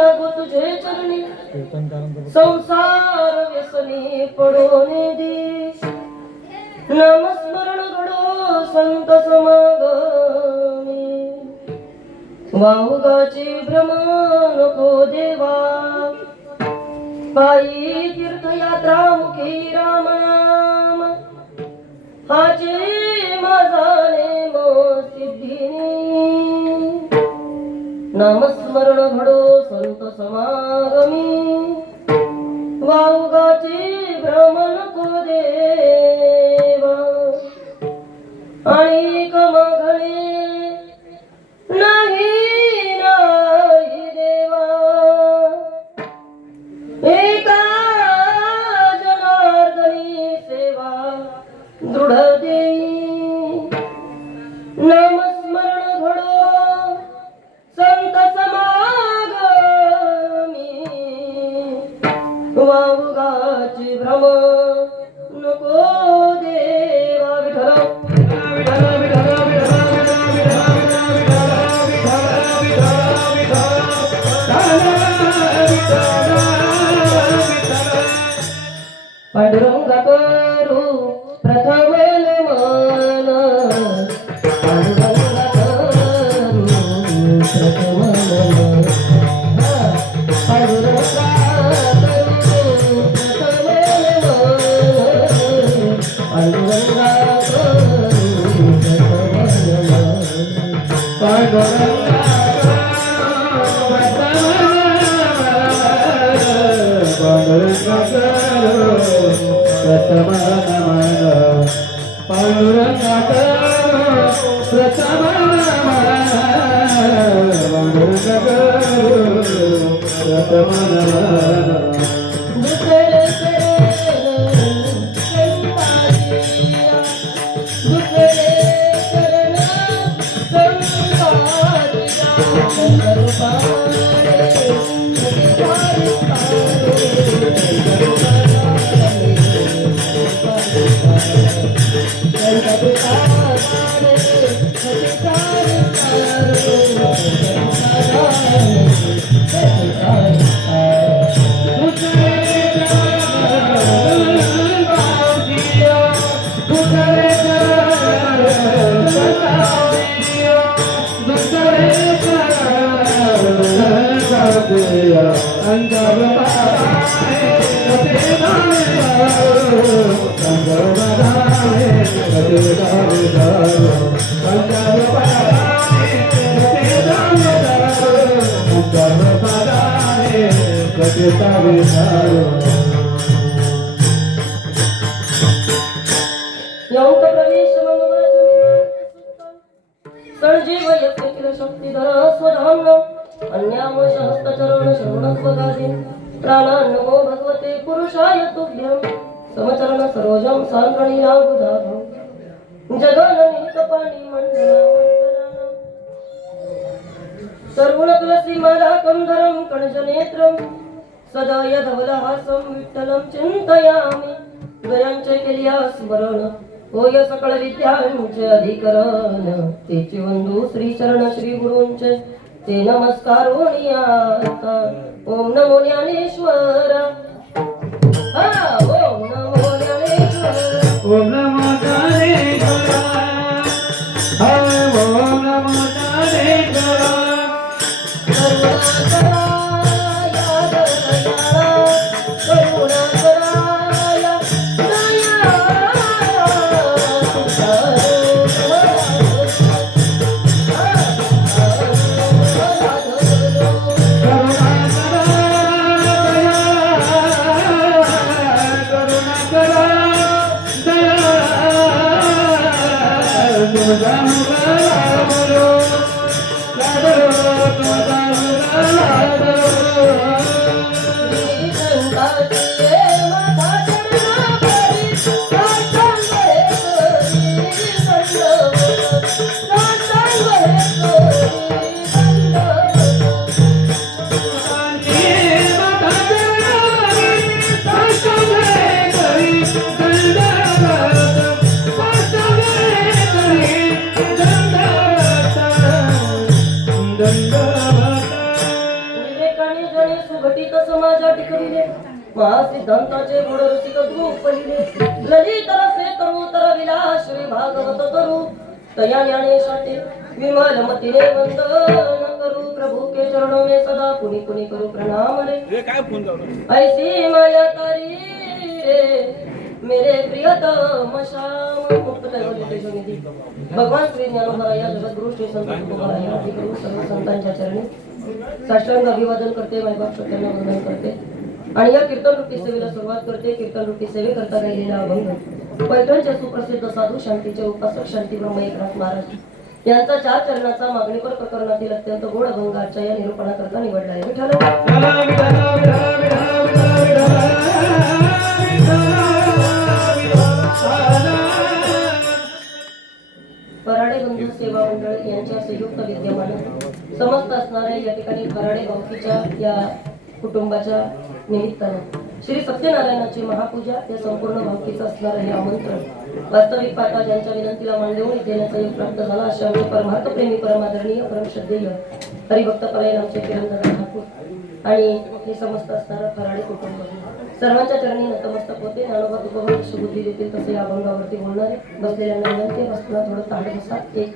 लागो तुझे चरणी संसार व्यसनी पडून दे नामस्मरण घडो संत समागमी वाहुगाची भ्रम नको देवा पायी तीर्थयात्रा मुखी राम नाम हाचे माझा नेम सिद्धिनी नामस्मरण घडो संत समागमी वाहुगाची भ्रम नको देवा आणि कमघणे नाही नाही देवा एका जनार्दनी सेवा दृढ देई नामस्मरण घडो संत समागमी वाहुगाची भ्रम नको देवा विठ्ठल पांडुरंग करू प्रथम नमन पांडुरंग करू प्रथम नमन पांडुरंग करू प्रथम नमन पांडुरंग करू प्रथम नमन पांडुरंग प्रथम नमन पांडुरंग प्रथम प्रथम नमन सणजीव यज्ञ शक्तिधर स्वधाम्न अन्यामश हस्तचरण श्रवणस्वगादि प्राणान्नमो भगवते पुरुषाय तुभ्यं समचरण सरोजं सान्द्रणीयाबुधाभं जगन्ननि कपाली मण्डलामण्डलानां सर्वुणतुलसी मालाकंधरं कणजनेत्रं सदा यधवलहासं विठ्ठलं चिन्तयामि द्वयं च केल्या स्मरण होय सकळ विद्यांचे अधिकरण तेचे वंदू श्री चरण श्री गुरूंचे ते नमस्कार होणियाता ओम नमो ज्ञानेश्वरा ओम नमो ज्ञानेश्वरा ओम नमो ज्ञानेश्वरा ओम नमो ज्ञानेश्वरा करुणा जने सुघटित समाजा टिकविले महासिद्धांताचे गुण रसिक तू पहिले ललित रसे करू तर विलास श्री भागवत करू तया ज्ञानेशाते विमल मतीने वंदन करू प्रभु के चरणों में सदा पुनि पुनि करू प्रणाम रे ऐसी माया तारी रे मेरे प्रियतम श्याम मुक्त दैवतेशनिधी भगवान श्री ज्ञानोबराया जगद्गुरु श्री संत तुकोबराया आदिगुरु सर्व संतांच्या चरणी साष्टांग अभिवादन करते मायबाप श्रोत्यांना वंदन करते आणि या कीर्तन रूपी सेवेला सुरुवात करते. कीर्तन रूपी सेवे करता गायलेला अभंग पैठणचे सुप्रसिद्ध साधू शांतीचे उपासक शांती ब्रह्म एकनाथ महाराज यांचा 4 चरणाचा मागणीपर प्रकरणातील अत्यंत गोड अभंग आजच्या या निरूपणाकरता निवडला आहे. पराडे बंधू सेवा मंडळ यांच्या संयुक्त विद्यमाने समस्त असणाऱ्या या ठिकाणी पराडे भावकीच्या या कुटुंबाच्या निमित्तानं श्री सत्यनारायणाची महापूजा या संपूर्ण भावकीचं असणारं हे आमंत्रण वास्तविक पाहता ज्यांच्या विनंतीला मान देऊन देण्याचा योग प्राप्त झाला अशा आमचे परमार्थ प्रेमी परमादरणीय परमश्रद्धेय हरिभक्त परायण आमचे किरणदादा ठाकूर आणि हे समस्त असणारं फराडे कुटुंब सर्वांच्या चरणी नतमस्तक होते. ज्ञानोबा तुकोबा सुबुद्धी देतील तसे या अभंगावरती बोलणारे बसलेल्यांना विनंती बसला थोडं ताट बसा. एक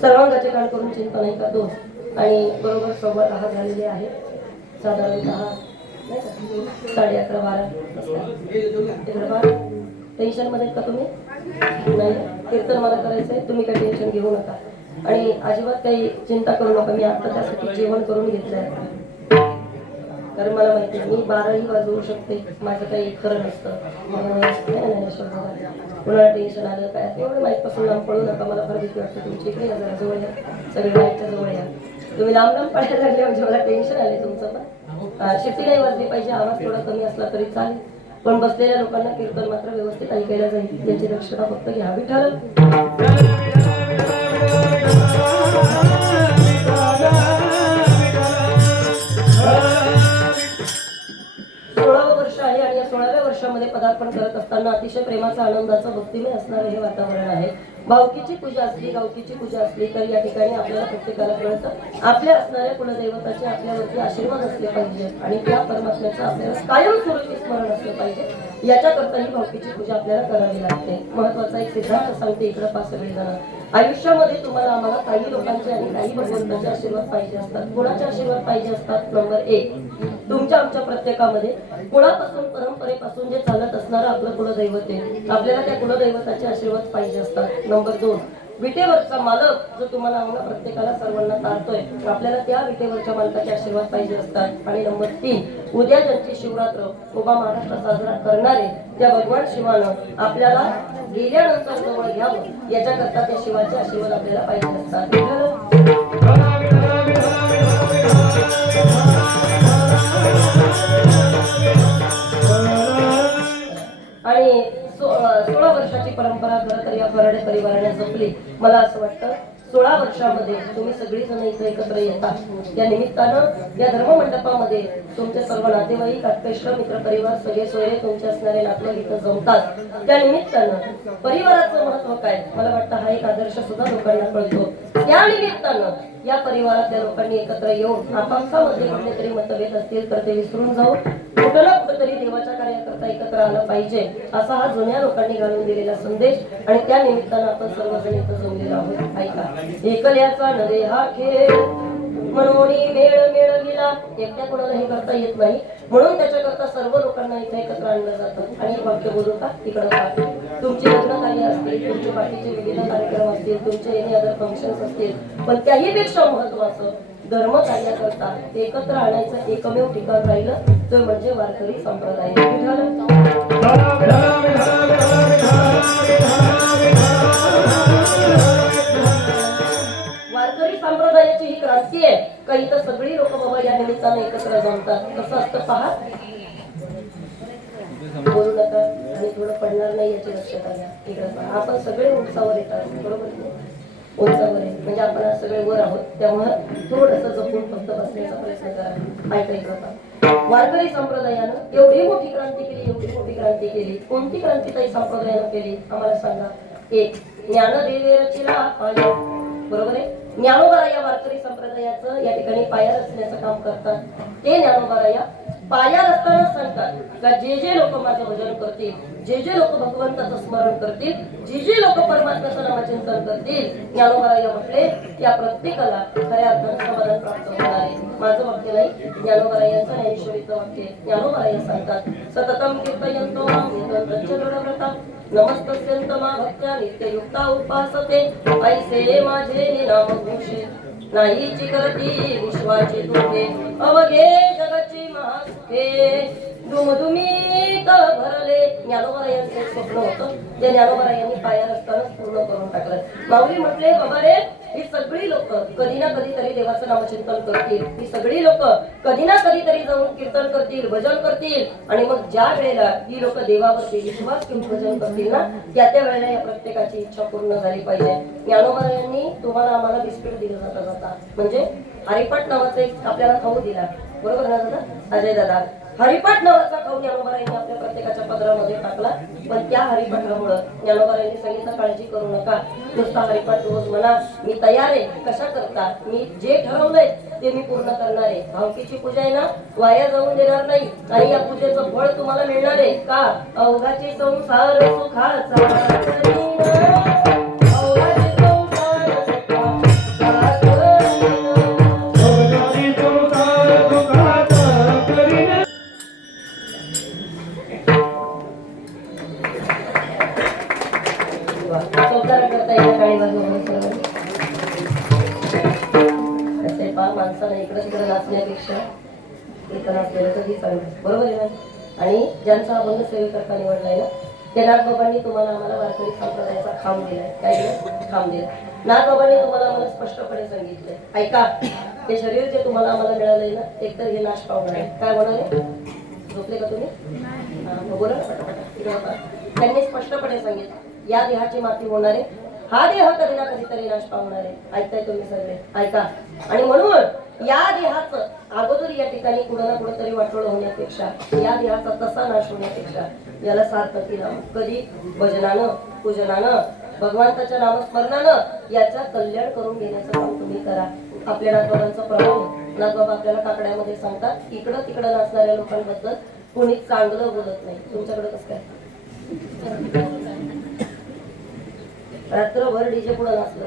सर्वांगाचे कान करून चिंता नाही का दोन आणि बरोबर 10:15 झालेले आहे. साधारणतः 11:30-12 टेन्शन मध्ये का तुम्ही नाही कीर्तन मला करायचंय तुम्ही काही टेन्शन घेऊ नका आणि अजिबात काही चिंता करू नका. मी आता त्यासाठी जेवण करून घेतलंय कारण मला माहिती आहे मी 12ही वाजवू शकते माझं काही खरं नसतं. कुणाला टेन्शन आलं काय एवढं माहीत पासून लांब पडू नका. मला फार भीती वाटते तुमची इकडे जरा जवळ या सगळ्या लाईटच्या जवळ या. तुम्ही लांब लांब पडायला लागले म्हणजे मला टेन्शन आले तुमचं पण शिट्टी नाही वाजली पाहिजे आवाज थोडा कमी असला तरी चालेल पण बसलेल्या लोकांना कीर्तन मात्र व्यवस्थित ऐकायला जाईल याची दक्षता फक्त घ्यावी. ठरलं 16वं वर्ष आहे आणि या 16व्या वर्षामध्ये पदार्पण करत असताना अतिशय प्रेमाचं आनंदाचं भक्तिमय असणारं हे वातावरण आहे. भावकीची पूजा असली गावकीची पूजा असली तर या ठिकाणी आपल्याला प्रत्येकाला कळतं आपल्या असणाऱ्या कुलदैवताचे आपल्यावरती आशीर्वाद असले पाहिजे आणि त्या परमात्म्याचं आपल्याला कायमस्वरूपी स्मरण असलं पाहिजे. याच्याकरता ही भावकीची पूजा आपल्याला करावी लागते. महत्वाचा एक सिद्धांत सांगते इकडं पा सगळेजण आयुष्यामध्ये तुम्हाला आम्हाला काही लोकांचे आणि काही भगवंताचे आशीर्वाद पाहिजे असतात. कोणाचे आशीर्वाद पाहिजे असतात? नंबर 1 तुमच्या आमच्या प्रत्येकामध्ये कुळापासून परंपरेपासून जे चालत असणारं आपलं कुलदैवत आहे आपल्याला त्या कुलदैवताचे आशीर्वाद पाहिजे असतात. नंबर 2 विटेवरचा मालक जो तुम्हाला आम्हाला प्रत्येकाला सर्वांना तारतोय आपल्याला त्या विटेवरच्या मालकाचे आशीर्वाद पाहिजे असतात. आणि नंबर 3 उद्या ज्यांची शिवरात्र उभा महाराष्ट्र साजरा करणारे त्या भगवान शिवानं आपल्याला गेल्यानंतर जवळ घ्यावं याच्याकरता त्या शिवाचे आशीर्वाद आपल्याला पाहिजे असतात. आणि 16 वर्षाची परंपरा खरं तर या फराडे परिवाराने जपली. मला असं वाटतं 16 वर्षामध्ये तुम्ही सगळीजण इथं एकत्र येतात. त्या निमित्तानं या धर्ममंडपामध्ये तुमचे सर्व नातेवाईक आत्पेष्ट मित्र परिवार सगळे सोयरे तुमचे असणारे नातलग इथं जमतात. त्या निमित्तानं परिवाराचं महत्व काय मला वाटतं हा एक आदर्श सुद्धा लोकांना कळतो. त्या निमित्तानं या परिवारातल्या लोकांनी एकत्र येऊन आपापसामध्ये कुठले तरी मतभेद असतील तर ते विसरून जाऊ कुठं ना कुठेतरी देवाच्या कार्याकरता एकत्र आलं पाहिजे असा हा जुन्या लोकांनी घालून दिलेला संदेश आणि त्या निमित्तानं आपण सर्वजण इथं जमलेलो आहोत. ऐका एकल्याचा नव्हे हा खेळ म्हणून मेळ मेळविला एकट्या कोणाला हे करता येत नाही म्हणून त्याच्याकरता सर्व लोकांना इथे एकत्र आणलं जातं. आणि वाक्य बोलू का तिकडं का तुमची लग्न कार्य असतील तुमचे बाकीचे विविध कार्यक्रम असतील तुमचे एनी अदर फंक्शन्स असतील पण त्याहीपेक्षा महत्वाचं धर्म कार्याकरता एकत्र आणायचं एकमेव ठिकाण राहिलं तो म्हणजे वारकरी संप्रदाय. वारकरी संप्रदायाची ही क्रांती आहे काही तर सगळी लोक बाबा या निमित्ताने एकत्र जमतात. कसं असतं पहा बोलू नका आणि थोडं पडणार नाही याची लक्षात घ्या. इकडे पहा आपण सगळे उंचावर येतात बरोबर उंचावर आहे म्हणजे आपण सगळे वर आहोत त्यामुळे थोडंसं जपून फक्त बसण्याचा प्रयत्न करा. ऐकायचं वारकरी संप्रदायानं एवढी मोठी क्रांती केली एवढी मोठी क्रांती केली. कोणती क्रांती ताई संप्रदायानं केली आम्हाला सांगा. 1 ज्ञानदेवे रचिला बरोबर आहे ज्ञानोबा या वारकरी संप्रदायाचं या ठिकाणी पाया रचण्याचं काम करतात. ते ज्ञानोबा या पाया रचताना सांगतात का जे जे लोक माझं भजन करतील, जे जे लोक भगवंताचं स्मरण करतील, जे जे लोक परमात्म्याचं नामचिंतन करतील, ज्ञानोबा या म्हटले त्या प्रत्येकाला खऱ्या अर्थानं समाधान प्राप्त होणार आहे. माझं वाक्य नाही, ज्ञानोबा यांचं ज्ञानेश्वरीचं वाक्य. ज्ञानोबा या सांगतात सततम कीर्तयन्तो मां निरंतरं दृढव्रता नमस्तस्यन्त मा भक्त्या नित्ययुक्ता उपासते ऐसे माझे नाम घोषे नाहीची करती विश्वाची तुके अवघे जगाची महासुखे दुमदुमीत भरले. ज्ञानोबा यांचं एक स्वप्न होतं, ते ज्ञानोबा यांनी पाया रचतानाच पूर्ण करून टाकलं. माऊली म्हटले बाबा रे, ही सगळी लोक कधी ना कधीतरी देवाचं नामचिंतन करतील, ही सगळी लोक कधी ना कधीतरी जाऊन कीर्तन करतील, भजन करतील, आणि मग ज्या वेळेला ही लोक देवावरती विश्वास ठेवून भजन करतील ना, त्या त्या वेळेला या प्रत्येकाची इच्छा पूर्ण झाली पाहिजे. ज्ञानोबा यांनी तुम्हाला आम्हाला बिस्किट दिलं जाता म्हणजे हरिपाठ नावाचा एक आपल्याला खाऊ दिला, बरोबर ना दादा? अजय दादा, हरिपाठ नावाचा खाऊ ज्ञानोबा यांनी आपल्या प्रत्येकाच्या पदरामध्ये टाकला. पण त्या हरिपाठामुळं ज्ञानोबा यांनी सांगितलं काळजी करू नका, नुसता हरिपाठ रोज म्हणा, मी तयार आहे. कशा करता? मी जे ठरवलंय ते मी पूर्ण करणार आहे. भावकीची पूजा आहे ना, वाया जाऊन देणार नाही, आणि या पूजेचं फळ तुम्हाला मिळणार आहे. का? अवघाची संसार सुखाचा माणसाला इकडे तिकडे नाचण्यापेक्षा इथं नाचलेलं कधी चांगलं, बरोबर आहे ना? आणि ज्यांचा अभंग सेवेकरता निवडलाय ना, त्या नाथबाबांनी तुम्हाला आम्हाला वारकरी संप्रदायाचा खांब दिलाय. काय दिलं? खांब दिला. नाथबाबांनी तुम्हाला आम्हाला स्पष्टपणे सांगितलंय, ऐका, हे शरीर जे तुम्हाला आम्हाला मिळालंय ना, एकतर हे नाश पावणार आहे. काय म्हणाले? झोपले का तुम्ही? बोला ना पटापटा. त्यांनी स्पष्टपणे सांगितलं या देहाची माती होणार आहे, हा देह कधी ना कधीतरी नाश पावणार आहे. ऐकताय तुम्ही सगळे? ऐका. आणि म्हणून या देहाचं अगोदर या ठिकाणी कुठं ना कुठं तरी वाटोळ होण्यापेक्षा, या देहाचा तसा नाश होण्यापेक्षा याला सार्थकी नाम कधी भजनानं, पूजनानं, भगवंताच्या नामस्मरणानं याचा कल्याण करून घेण्याचं काम तुम्ही करा. आपल्या नाथबाबांचं प्रमाण, नाथबाबा आपल्याला काकड्यामध्ये सांगतात, इकडं तिकडं नाचणाऱ्या लोकांबद्दल कोणी चांगलं बोलत नाही. तुमच्याकडे कसं काय? रात्रभर डीजे पुढे नाचलं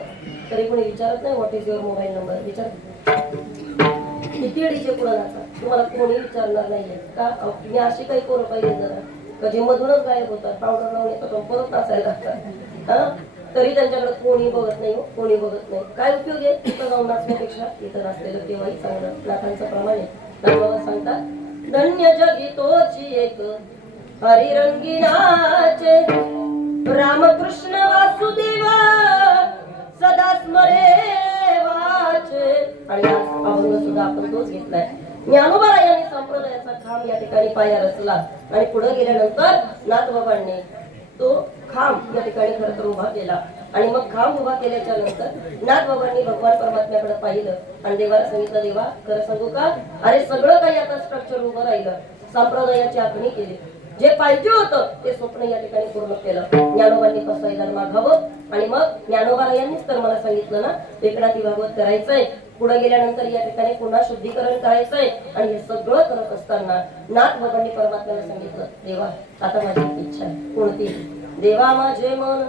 तरी कोणी विचारत नाही what is your mobile number. विचार किती डीजे पुढे नाचा, तुम्हाला कोणी विचारणार नाहीये. का? मी अशी काही पोरं पाहिजे जरा कधी मधूनच गायब होतात, पावडर लावून येतात, परत नाचायला लागतात, हा, तरी त्यांच्याकडे कोणी बघत नाही, कोणी बघत नाही. काय उपयोग आहे तिथं जाऊन नाचण्यापेक्षा इथं नाचलेलं तेव्हाही चांगलं. नाथांचं प्रमाण आहे. नाथबाबा सांगतात धन्य जगी तोची एक हरिरंगी नाचे रामकृष्ण वासुदेवा सदा स्मरे वाचे. आणि अभंग सुद्धा आपण तोच घेतलाय. ज्ञानोबा यांनी संप्रदायाचा खांब या ठिकाणी पाया रचला, आणि पुढे गेल्यानंतर नाथबाबांनी तो खांब या ठिकाणी खरं तर उभा केला. आणि मग खांब उभा केल्याच्या नंतर नाथबाबांनी भगवान परमात्म्याकडे पाहिलं आणि देवाला सांगितलं, देवा खरं सांगू का, अरे सगळं काही आता स्ट्रक्चर उभं राहिलं, संप्रदायाची आखणी केली, जे पाहिजे होतं ते स्वप्न या ठिकाणी पूर्ण केलं. ज्ञानोबांनी पसरायला मागावं, आणि मग ज्ञानोबा यांनीच तर मला सांगितलं ना, एकनाथी भागवत करायचंय. पुढे गेल्यानंतर या ठिकाणी पुन्हा शुद्धीकरण करायचंय. आणि हे सगळं करत असताना नाथबाबांनी परमात्म्याला सांगितलं, देवा आता माझी इच्छा आहे. कोणती? देवा माझे मन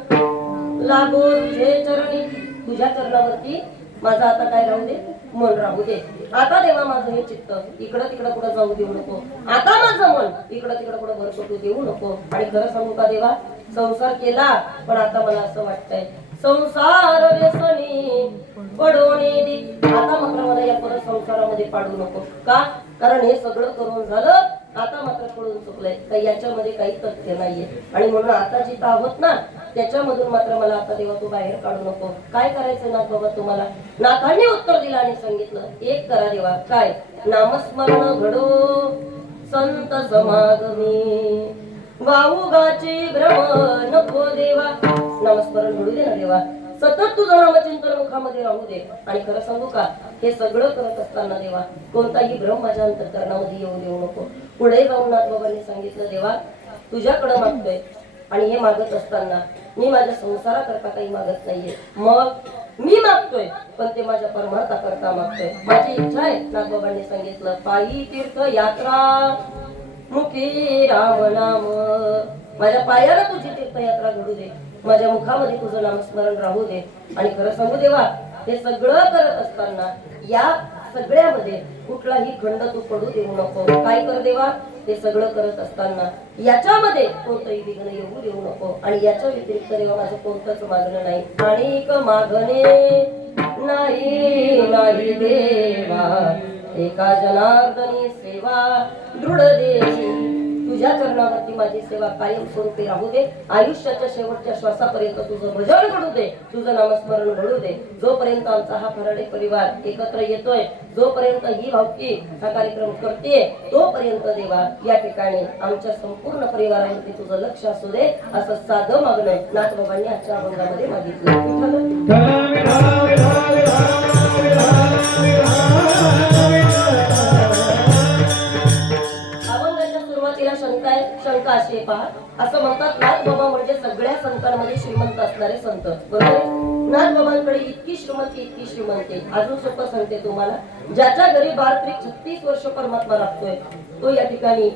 लागो तुझे चरणी, तुझ्या चरणावरती माझं आता काय राहू दे? मन राहू दे. आता देवा माझं हे चित्त इकडं तिकडं कुठं जाऊ देऊ नको. आता माझं मन इकडं तिकडं कुठं भरकटू देऊ नको. आणि खरं सांगू का देवा, संसार केला पण आता मला असं वाटतंय संसार व्यसनी पडोनी दी, आता मात्र मला या परत संसारामध्ये पाडू नको. का? कारण हे सगळं करून झालं, आता मात्र पडून चुकलंय, काही याच्यामध्ये काही तथ्य नाहीये. आणि म्हणून आता जिथं आहोत ना त्याच्यामधून मात्र मला आता देवा तू बाहेर काढू नको. काय करायचं नाथ बाबा तुम्हाला? नाथांनी उत्तर दिलं आणि सांगितलं, एक करा देवा. काय? नामस्मरण घडो संत समागमी, वाऊगाची भ्रम नको देवा. नामस्मरण घडू दे ना देवा, सतत तुझं नामचिंतन मुखामध्ये राहू दे. आणि खरं सांगू का, हे सगळं करत असताना देवा कोणताही भ्रम माझ्या अंतःकरणामध्ये येऊ देऊ नको. पुढे जाऊन नाथबाबांनी सांगितलं, देवा तुझ्याकडे मागतोय, आणि हे मागत असताना मी माझ्या संसाराकरता काही मागत नाहीये. मग मी मागतोय पण ते माझ्या परमार्थाकरता मागतोय. माझी इच्छा आहे, नागबाबांनी सांगितलं, पायी तीर्थ यात्रा मुखी राम नाम. माझ्या पायाला तुझी तीर्थयात्रा घडू दे, माझ्या मुखामध्ये तुझं नामस्मरण राहू दे. आणि खरं सांगू देवा, हे सगळं करत असताना या सगळ्यामध्ये कुठलाही खंड तू पडू देऊ नको. काय कर देवा, हे सगळं करत असताना याच्यामध्ये कोणतंही विघ्न येऊ देऊ नको. आणि याच्या व्यतिरिक्त देवा माझं कोणतंच मागणं नाही. आणि मागणे नाही नाही देवा, एका जनार्दनी सेवा दृढ देशी. तुझ्या चरणावरती माझी सेवा कायम स्वरूपी राहू दे. आयुष्याच्या शेवटच्या श्वासापर्यंत तुझं भजन घडू दे, तुझं नामस्मरण घडू दे. जोपर्यंत आमचा हा फराडे परिवार एकत्र येतोय, जोपर्यंत ही भावकी हा कार्यक्रम करते, तोपर्यंत देवा या ठिकाणी आमच्या संपूर्ण परिवारावरती तुझं लक्ष असू दे. असं साधं मागणं नाथबाबांनी आजच्या अभंगामध्ये मागितलं. शंका आहे, शंका अशी आहे पहा. असं म्हणतात नाथबाबा म्हणजे सगळ्या संतांमध्ये श्रीमंत असणारे संत, बरोबर आहे. नाथबाबांकडे इतकी श्रीमंती. अजून सोपं सांगते तुम्हाला, ज्याच्या घरी 36 वर्ष परमात्मा राबतोय, तो या ठिकाणी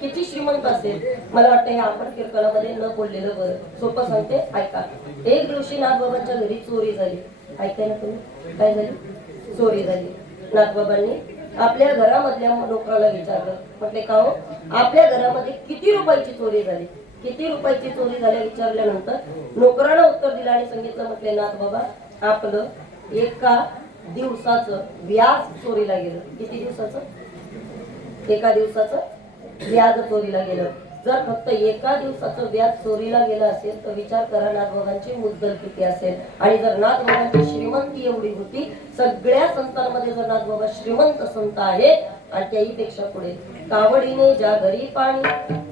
किती श्रीमंत असेल. मला वाटतं हे आपण कीर्तनामध्ये न बोललेलं बरं. सोपं सांगते, ऐका. एक दिवशी नाथबाबांच्या घरी चोरी झाली. ऐकाय ना तुम्ही, काय झाली? चोरी झाली. नाथबाबांनी आपल्या घरामधल्या नोकराला विचारलं, म्हटले का हो, आपल्या घरामध्ये किती रुपयाची चोरी झाली? किती रुपयाची चोरी झाली विचारल्यानंतर नोकरानं उत्तर दिलं आणि सांगितलं, म्हटले नाथ बाबा, आपलं एका दिवसाचं व्याज चोरीला गेलं. किती दिवसाचं? एका दिवसाचं व्याज चोरीला गेलं. जर फक्त एका दिवसाचं व्याज चोरीला गेलं असेल तर विचार करा नाथबाबांची मुद्दल किती असेल. आणि जर नाथबाबांची श्रीमंती एवढी होती, सगळ्या संतांमध्ये जर नाथबाबा श्रीमंत संत आहे, आणि त्याहीपेक्षा पुढे कावडीने ज्या घरी पाणी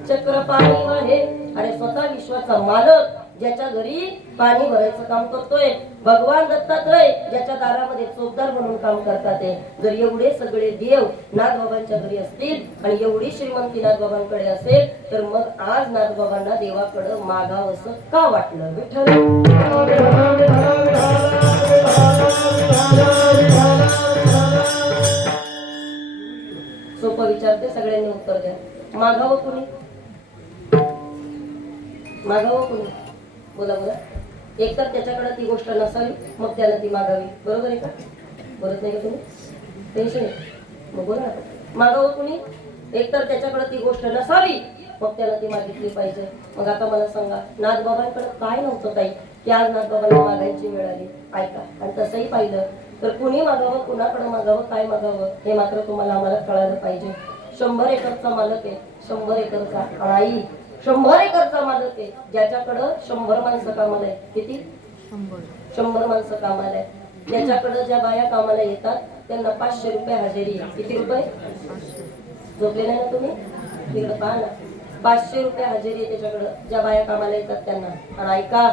चक्र पाणी वाहे. आणि स्वतः विश्वाचा मालक ज्याच्या घरी पाणी भरायचं काम करतोय, भगवान दत्तात्रय ज्याच्या दारामध्ये चोपदार म्हणून काम करतात. जर एवढे सगळे देव नाथबाबांच्या घरी असतील आणि एवढी श्रीमंती नाथबाबांकडे असेल, तर मग आज नाथबाबांना देवाकडं मागावंसं का वाटलं? विठ्ठल सोपं विचारते, सगळ्यांनी उत्तर द्या. मागावं कुणी? मागावं कुणी? बोला बोला. एकतर त्याच्याकडे ती गोष्ट नसावी, मग त्याला ती मागावी. बरोबर आहे का? बोलत नाही का तुम्ही? टेन्शन आहे मग बोला ना. मागावं कुणी? एकतर त्याच्याकडे ती गोष्ट नसावी, मग त्याला ती मागितली पाहिजे. मग आता मला सांगा, नाथबाबांकडे काय नव्हतं काही की आज नाथबाबांना मागायची वेळ आली? ऐका. आणि तसंही पाहिलं तर कुणी मागावं, कुणाकडे मागावं, काय मागावं, हे मात्र तुम्हाला आम्हाला कळायला पाहिजे. 100 एकरचा मालक आहे, 100 एकरचा. आई 100 एकरचा मालक आहे, ज्याच्याकडं 100 माणसं कामाला आहे. किती? 100 माणसं कामाला आहे. त्याच्याकडं ज्या बाया कामाला येतात त्यांना 500 रुपये हजेरी. किती रुपये? झोपले नाही ना तुम्ही? तिकडे पहा ना, 500 रुपये हजेरी आहे त्याच्याकडं ज्या बाया कामाला येतात त्यांना. आणि ऐका,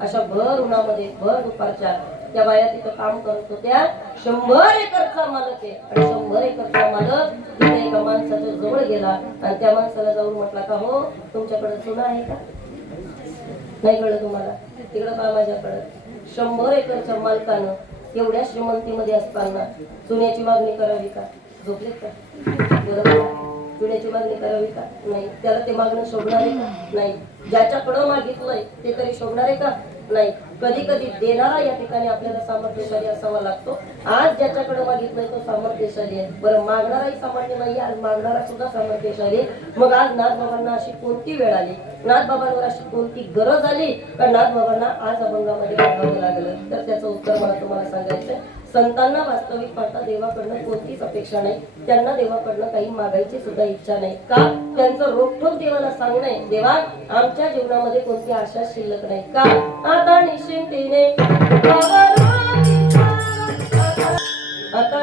अशा भर उन्हामध्ये भर दुपारच्या त्या बाया तिथं काम करत होत्या. 100 एकरचा मालक आहे, आणि 100 एकरचा मालक तिथे एका माणसाच्या जवळ गेला आणि त्या माणसाला जाऊन म्हटला, का हो, तुमच्याकडे चुना आहे का? नाही कळलं तुम्हाला? तिकडं पहा माझ्याकडं. 100 एकरच्या मालकानं एवढ्या श्रीमंतीमध्ये असताना चुन्याची मागणी करावी का? झोपलेत का? बरोबर. चुन्याची मागणी करावी का? नाही. त्याला ते मागणं शोभणार आहे का? नाही. ज्याच्याकडं मागितलंय ते तरी शोभणार आहे का? नाही. कधी कधी देणारा या ठिकाणी आपल्याला सामर्थ्यशाली असावा लागतो. आज ज्याच्याकडे मागितलंय तो सामर्थ्यशाली आहे. बरं, मागणाराही सामान्य नाही, आज मागणारा सुद्धा सामर्थ्यशाली. मग आज नाथबाबांना अशी कोणती वेळ आली, नाथबाबांवर अशी कोणती गरज आली का नाथबाबांना आज अभंगामध्ये मागावं लागलं? तर त्याचं उत्तर मला तुम्हाला सांगायचंय. संतांना वास्तविक पाहता देवाकडनं कोणतीच अपेक्षा नाही. त्यांना देवाकडनं काही मागायची सुद्धा इच्छा नाही. का? त्यांचं रोखठोक देवाला सांगणं, देवा आमच्या जीवनामध्ये कोणती आशा शिल्लक नाही. का? आता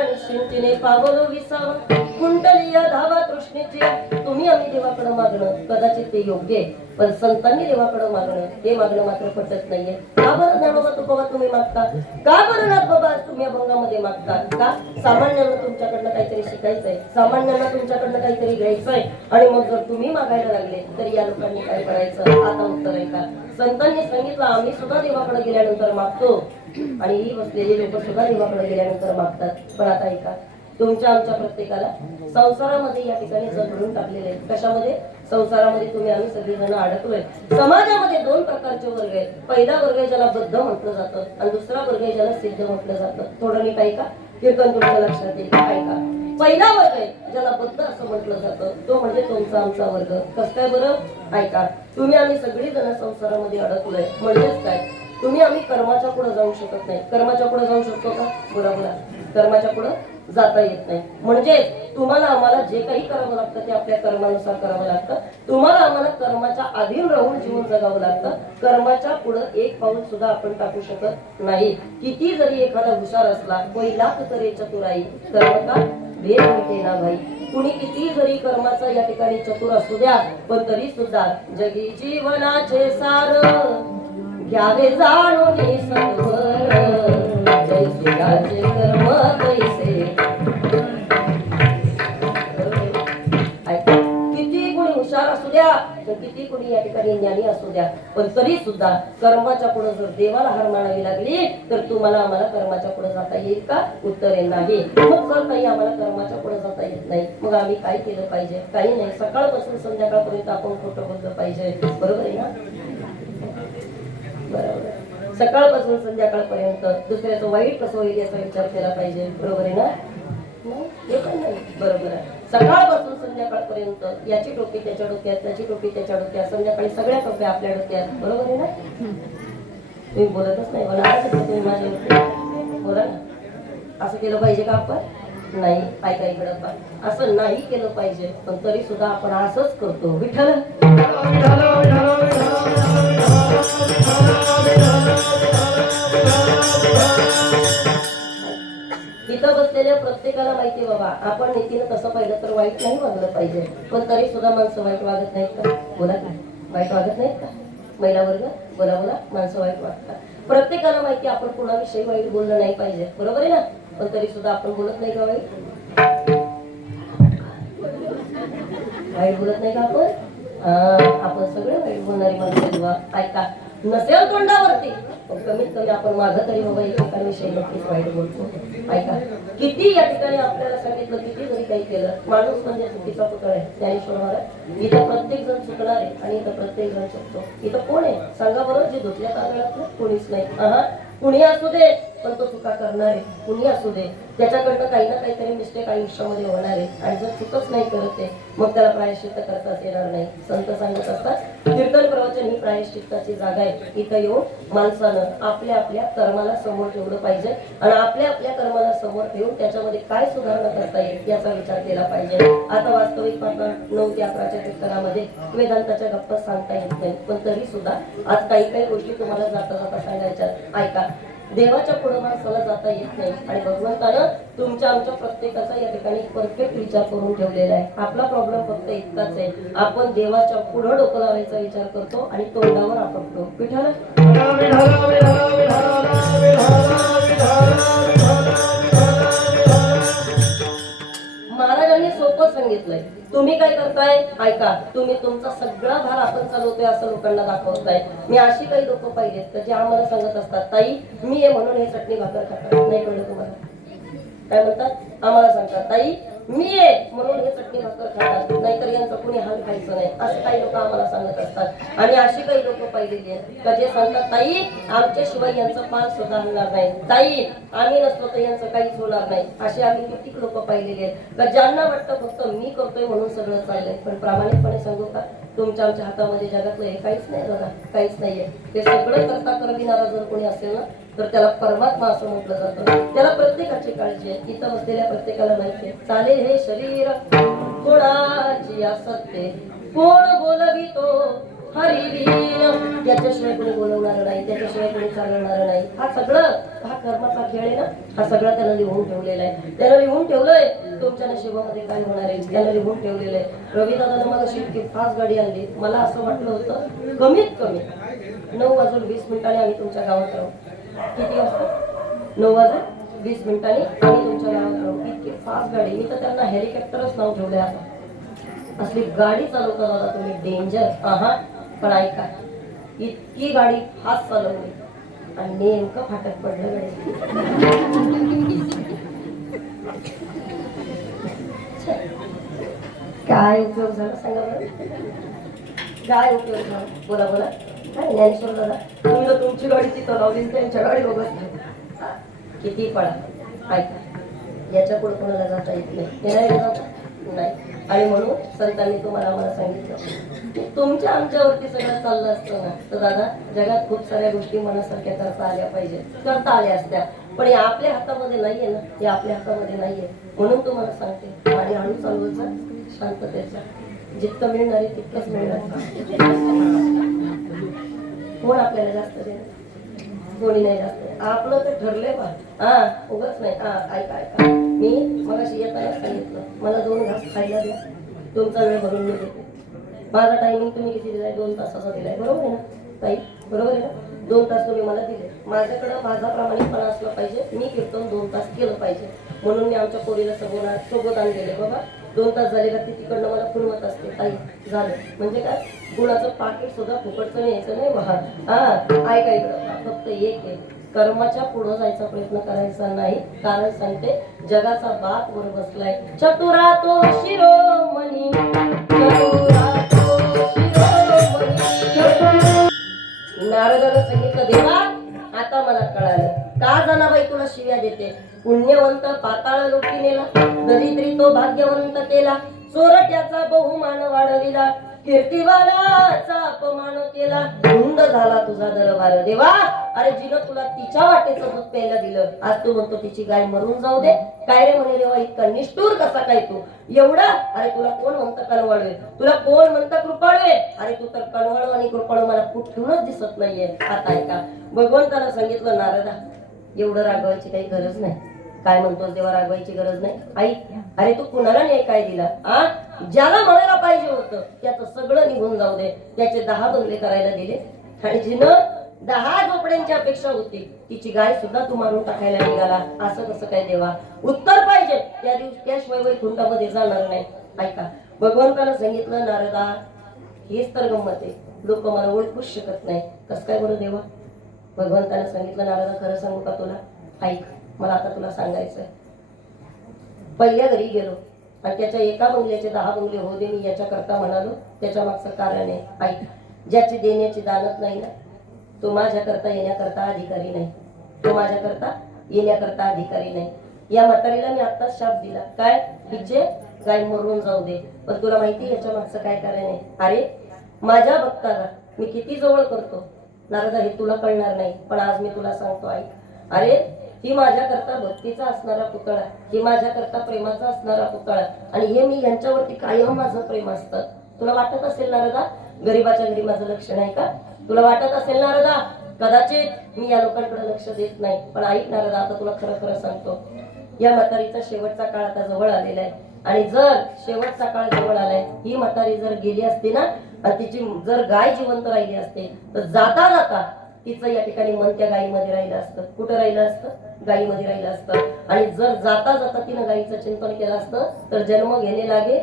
निश्चिंतीने पावलो विसावं, कुंडलीय धावा तृष्णेची. तुम्ही आम्ही देवाकडे मागणं कदाचित ते योग्य आहे, पण संतांनी देवाकडे मागणं हे मागणं मात्र पटत नाहीये. का बरं ज्ञानोबा तुकोबा तुम्ही मागता? का बरं नाथ बाबा तुम्ही अभंगामध्ये मागता? का सामान्यांना तुमच्याकडनं काहीतरी शिकायचंय, सामान्यांना तुमच्याकडनं काहीतरी घ्यायचंय, आणि मग जर तुम्ही मागायला लागले तर या लोकांनी काय करायचं? आता उत्तर आहे का? संतांनी सांगितलं आम्ही सुद्धा देवाकडे गेल्यानंतर मागतो, आणि ही बसलेली लोक सुद्धा देवाकडे गेल्यानंतर मागतात. पण आता ऐका, तुमच्या आमच्या प्रत्येकाला संसारामध्ये या ठिकाणी जगडून टाकलेले आहे. कशामध्ये? संसारामध्ये तुम्ही आम्ही सगळेजण अडकलोय. समाजामध्ये दोन प्रकारचे वर्ग आहेत. पहिला वर्ग आहे ज्याला बद्ध म्हटलं जातं, आणि दुसरा वर्ग आहे ज्याला सिद्ध म्हटलं जातं. थोडं नीट ऐका, कीर्तन तुमच्या लक्षात येईल. ऐका, पहिला वर्ग आहे ज्याला बद्ध असं म्हटलं जातं, तो म्हणजे तुमचा आमचा वर्ग. कसं काय बरं? ऐका, तुम्ही आम्ही सगळीजण संसारामध्ये अडकलोय. म्हणजेच काय, तुम्ही आम्ही कर्माच्या पुढे जाऊ शकत नाही. कर्माच्या पुढे जाऊ शकतो का? बोला बोला. कर्माच्या पुढे जाता येत नाही. म्हणजे तुम्हाला आम्हाला जे काही करावं लागतं ते आपल्या कर्मानुसार करावं लागतं. तुम्हाला आम्हाला कर्माच्या अधीन राहून जीवन जगावं लागतं. कर्माच्या पुढे एक पाऊल सुद्धा आपण टाकू शकत नाही. किती जरी एखादा हुशार असला, कोई लाख करे चतुराई, कर्म का भेद मिटे ना भाई. कुणी किती जरी कर्माचा या ठिकाणी चतुर असू द्या, पण तरी सुद्धा जगी जीवनाचे सार घ्यावे जाणून सत्वर, जैसे कर्म तैसे. किती कोणी हुशार असू द्या, तर किती कोणी या ठिकाणी ज्ञानी असू द्या, पण तरी सुद्धा कर्माच्या पुढे जर देवाला हार मानावी लागली तर तुम्हाला आम्हाला कर्माच्या पुढे जाता येईल का? उत्तर आहे नाही. मग जर काही आम्हाला कर्माच्या पुढे जाता येत नाही, मग आम्ही काय केलं पाहिजे? काही नाही, सकाळपासून संध्याकाळपर्यंत आपण खोटं बोललं पाहिजे. बरोबर आहे ना? बरोबर. सकाळपासून संध्याकाळपर्यंत दुसऱ्याचं वाईट कसं होईल याचा विचार केला पाहिजे. बरोबर आहे ना? हे पण नाही. बरोबर आहे. सकाळपासून संध्याकाळपर्यंत याची टोपी त्याच्या डोक्यात, त्याची टोपी त्याच्या डोक्यात, संध्याकाळी सगळ्या टोप्या आपल्या डोक्यात. बरोबर आहे ना? तुम्ही बोलतच नाही. मला तुम्ही माझ्या बोला ना. असं केलं पाहिजे का आपण? नाही. ऐका इकडं पण असं नाही केलं पाहिजे, पण तरी सुद्धा आपण असंच करतो. विठ्ठल इथं बसलेल्या प्रत्येकाला माहिती बाबा, आपण नीतीनं तसं पाहिलं तर वाईट नाही वागलं पाहिजे, पण तरी सुद्धा माणसं वाईट वागत नाहीत का? बोला काय, वाईट वागत नाहीत का? महिला वर्ग बोला बोला. माणसं वाईट वागतात. प्रत्येकाला माहिती आपण कोणाविषयी वाईट बोललं नाही पाहिजे. बरोबर आहे ना? पण तरी सुद्धा आपण बोलत नाही का वाईट? वाईट बोलत नाही का आपण? आपण सगळे वाईट बोलणारी माणसं. ऐका, नसेल तोंडावरती पण कमीत कमी आपण माझं तरी बाबा एकमेकांविषयी नक्कीच वाईट बोलतो. ऐका, किती या ठिकाणी आपल्याला सांगितलं, किती जरी काही केलं, माणूस म्हणजे चुकीचा पुतळ आहे. ज्ञानेश्वर महाराज, इथं प्रत्येक जण चुकणार आहे आणि इथं प्रत्येक जण चुकतो. इथं कोण आहे सांगा बरोबर? जे धुतल्या कागदातलं कोणीच नाही. कुणी असू दे, पण तो चुका करणार आहे. कुणी असू दे, त्याच्याकडनं काही ना काहीतरी मिस्टेक आयुष्यामध्ये होणार आहे, आणि जर चुकच नाही करत आहे मग त्याला प्रायश्चित्त करताच येणार नाही. संत सांगत असतात, कीर्तन प्रवचन ही प्रायश्चित्ताची जागा आहे. इथं येऊन माणसानं आपल्या आपल्या कर्माला समोर ठेवलं पाहिजे, आणि आपल्या आपल्या कर्माला समोर ठेवून त्याच्यामध्ये काय सुधारणा करता येईल याचा विचार केला पाहिजे. आता वास्तविक पाहता 9 ते 11च्या कीर्तनामध्ये वेदांताच्या गप्पा सांगता येत नाही, पण तरी सुद्धा आज काही काही गोष्टी तुम्हाला जाता जाता सांगायच्या. ऐका, देवाच्या पुढे माणसाला जाता येत नाही, आणि भगवंतानं तुमच्या आमच्या प्रत्येकाचा या ठिकाणी परफेक्ट विचार करून ठेवलेला आहे. आपला प्रॉब्लेम फक्त इतकाच आहे, आपण देवाच्या पुढे डोकं लावायचा विचार करतो आणि तोंडावर आपटतो. विठ्ठल महाराजांनी सोपं सांगितलंय. तुम्ही काय करताय? ऐका, तुम्ही तुमचा सगळा भार आपण चालवतोय असं लोकांना दाखवताय. मी अशी काही लोक पाहिजेत तर जे आम्हाला सांगत असतात, ताई मी आहे म्हणून हे चटणी भाकर खातात. नाही कळलं तुम्हाला? काय म्हणतात? आम्हाला सांगतात, ताई मी आहे म्हणून हे चटणी भाकर खातात, नाहीतर यांचं कुणी हाल खायचं नाही, असे काही लोक आम्हाला सांगत असतात. आणि अशी काही लोक पाहिलेली आहेत का जे सांगतात, ताई आमच्याशिवाय यांचं पान सुद्धा हलणार नाही, ताई आम्ही नसलो तर यांचं काहीच होणार नाही. असे आम्ही कितीक लोक पाहिलेली आहेत का ज्यांना वाटतं फक्त मी करतोय म्हणून सगळं चाललंय. पण प्रामाणिकपणे सांगू का, तुमच्या आमच्या हातामध्ये जगातलं हे काहीच नाही बघा, काहीच नाहीये. ते सगळं करता करविणारा जर कोणी असेल ना तर त्याला परमात्मा असं म्हटलं जातं. त्याला प्रत्येकाची काळजी आहे. इथं बसलेल्या प्रत्येकाला माहिती आहे, चाले हे शरीर कोणाची असते, कोण बोलवितो हरिवीर. त्याच्याशिवाय कोणी बोलवणार नाही, त्याच्याशिवाय कोणी चालवणार नाही. हा सगळं हा कर्माचा खेळ आहे ना, हा सगळा त्यानं लिहून ठेवलेला आहे. त्यानं लिहून ठेवलंय तुमच्या नशिबामध्ये काय होणार आहे, त्यानं लिहून ठेवलेलं आहे. रवी दादानं मला इतकी फास्ट गाडी आणली, मला असं वाटलं होतं कमीत कमी 9:20 आम्ही तुमच्या गावात राहू. किती वाजता? 9:20 आम्ही तुमच्या गावात राहू. इतकी फास्ट गाडी, मी तर त्यांना हेलिकॉप्टरच नाव ठेवले. आता असली गाडी चालवता दादा तुम्ही, डेंजर आहात. पण ऐका, इतकी गाडी फास्ट चालवली आणि नेमकं फाटक पडलं गाडी. काय उपयोग झाला सांगा बरं, काय उपयोग झाला? बोला बोला. काय ज्ञानेश्वर दादा, तुम्ही तर तुमची गाडी तिथं लावली, त्यांच्या गाडी बघत नाही. किती पळा, ऐका, याच्या पुढे कोणाला जाता येत नाही, येणार जाता नाही. आणि म्हणून संतांनी तुम्हाला आम्हाला सांगितलं, तुमच्या आमच्यावरती सगळं चाललं असतं ना, तर दादा जगात खूप साऱ्या गोष्टी मनासारख्या करता आल्या पाहिजे, करता आल्या असत्या. पण हे आपल्या हातामध्ये नाहीये ना, हे आपल्या हातामध्ये नाहीये. म्हणून तुम्हाला सांगते, आणि हळू चालवायचा, शांततेचा. जितकं मिळणार आहे तितकंच मिळणार. कोण आपल्याला जास्त देणार? कोणी नाही जास्त. आपलं तर ठरलंय बा, हा उगाच नाही. हा ऐका ऐका, मी मगाशी येताना सांगितलं, मला 2 घास खायला द्या, तुमचा वेळ भरून मी देते. माझा टायमिंग तुम्ही किती दिलाय? 2 तासाचा दिलाय, बरोबर आहे ना ताई? बरोबर आहे ना? 2 तास तुम्ही मला दिले. माझ्याकडं माझा प्रामाणिकपणा असला पाहिजे, मी कीर्तन 2 तास केलं पाहिजे. म्हणून मी आमच्या पोरीला सोबत आणलेले. बाबा 2 तास झाले का ती तिकडनं मला फुलवत असते, ताई झालं. म्हणजे काय, गुणाचं पाकिट सुद्धा फुकटचं न्यायचं नाही बहा. हा ऐका इकडं, फक्त एक आहे, कर्माच्या पुढं जायचा प्रयत्न करायचा नाही. कारण सांगते, जगाचा बाप वर बसलाय. चतुरा तो शिरोमणी, चतुरा तो शिरोमणी. नारदानं सांगितलं, देवा आता मला कळालं, का जनाबाई तुला शिव्या देते. पुण्यवंत पाताळ लोकी नेला, दरिद्री तो भाग्यवंत केला. चोरट्याचा बहुमान वाढविला, कीर्तिवानाचा अपमान केला. धुंद झाला तुझा दरबार देवा. अरे जिनं तुला तिच्या वाटेचं दूध प्यायला दिलं, आज तू म्हणतो तिची गाय मरून जाऊ दे. काय रे म्हणे देवा, इतका निष्ठूर कसा काय तू एवढा? अरे तुला कोण म्हणतं कनवाळवे, तुला कोण म्हणतं कृपाळवे? अरे तू तर कनवाळू आणि कृपाळू मला कुठूनच दिसत नाहीये. आता ऐका, भगवंतानं सांगितलं, नारदा एवढं रागवायची काही गरज नाही. काय म्हणतोस देवा, रागवायची गरज नाही. ऐक, अरे तू कुणाला न्याय काय दिला? ज्याला म्हणायला पाहिजे होतं त्याचं सगळं निघून जाऊ दे, त्याचे 10 बंगले करायला दिले. आणि जिनं 10 झोपड्यांची अपेक्षा होती, तिची गाय सुद्धा तू मारून टाकायला निघाला. असं कसं काय देवा? उत्तर पाहिजे, त्या दिवशी त्याशिवाय वैकुंठामध्ये जाणार नाही. ऐका, भगवंतानं सांगितलं, नारदा हेच तर गंमत आहे, लोक मला ओळखूच शकत नाही. कसं काय बरं देवा? भगवंतानं सांगितलं, नारदा खरं सांगू का तुला? ऐक, मला आता तुला सांगायचंय. पहिल्या घरी गेलो आणि त्याच्या एका बंगल्याचे 10 बंगले होऊ दे, मी याच्याकरता म्हणालो. त्याच्या मागचं कारण आहे, ऐक, ज्याची देण्याची दानत नाही ना, तो माझ्याकरता येण्याकरता अधिकारी नाही. तो माझ्याकरता येण्याकरता अधिकारी नाही. या म्हातारीला मी आत्ताच शाप दिला, काय? हिचे गाय मरून जाऊ दे. पण तुला माहिती याच्या मागचं काय कारण आहे? अरे माझ्या भक्ताला मी किती जवळ करतो नारदा, हे तुला कळणार नाही, पण आज मी तुला सांगतो, ऐक. अरे ही माझ्याकरता भक्तीचा असणारा पुतळा, ही माझ्याकरता प्रेमाचा असणारा पुतळा, आणि हे मी यांच्यावरती कायम माझं प्रेम असतं. तुला वाटत असेल नारदा, गरीबाच्या घरी माझं लक्ष नाही का? तुला वाटत असेल नारदा, कदाचित मी या लोकांकडे लक्ष देत नाही. पण ऐक नारदा, आता तुला खरं खरं सांगतो, या म्हातारीचा शेवटचा काळ आता जवळ आलेला आहे. आणि जर शेवटचा काळ जवळ आलाय, ही म्हातारी जर गेली असती ना, आणि तिची जर गाय जिवंत राहिली असते, तर जाता जाता तिचं या ठिकाणी मन त्या गायीमध्ये राहिलं असतं. कुठं राहिलं असतं? गायीमध्ये राहिलं असतं. आणि जर जाता जाता तिनं गायीचं चिंतन केलं असतं, तर जन्म घेणे लागे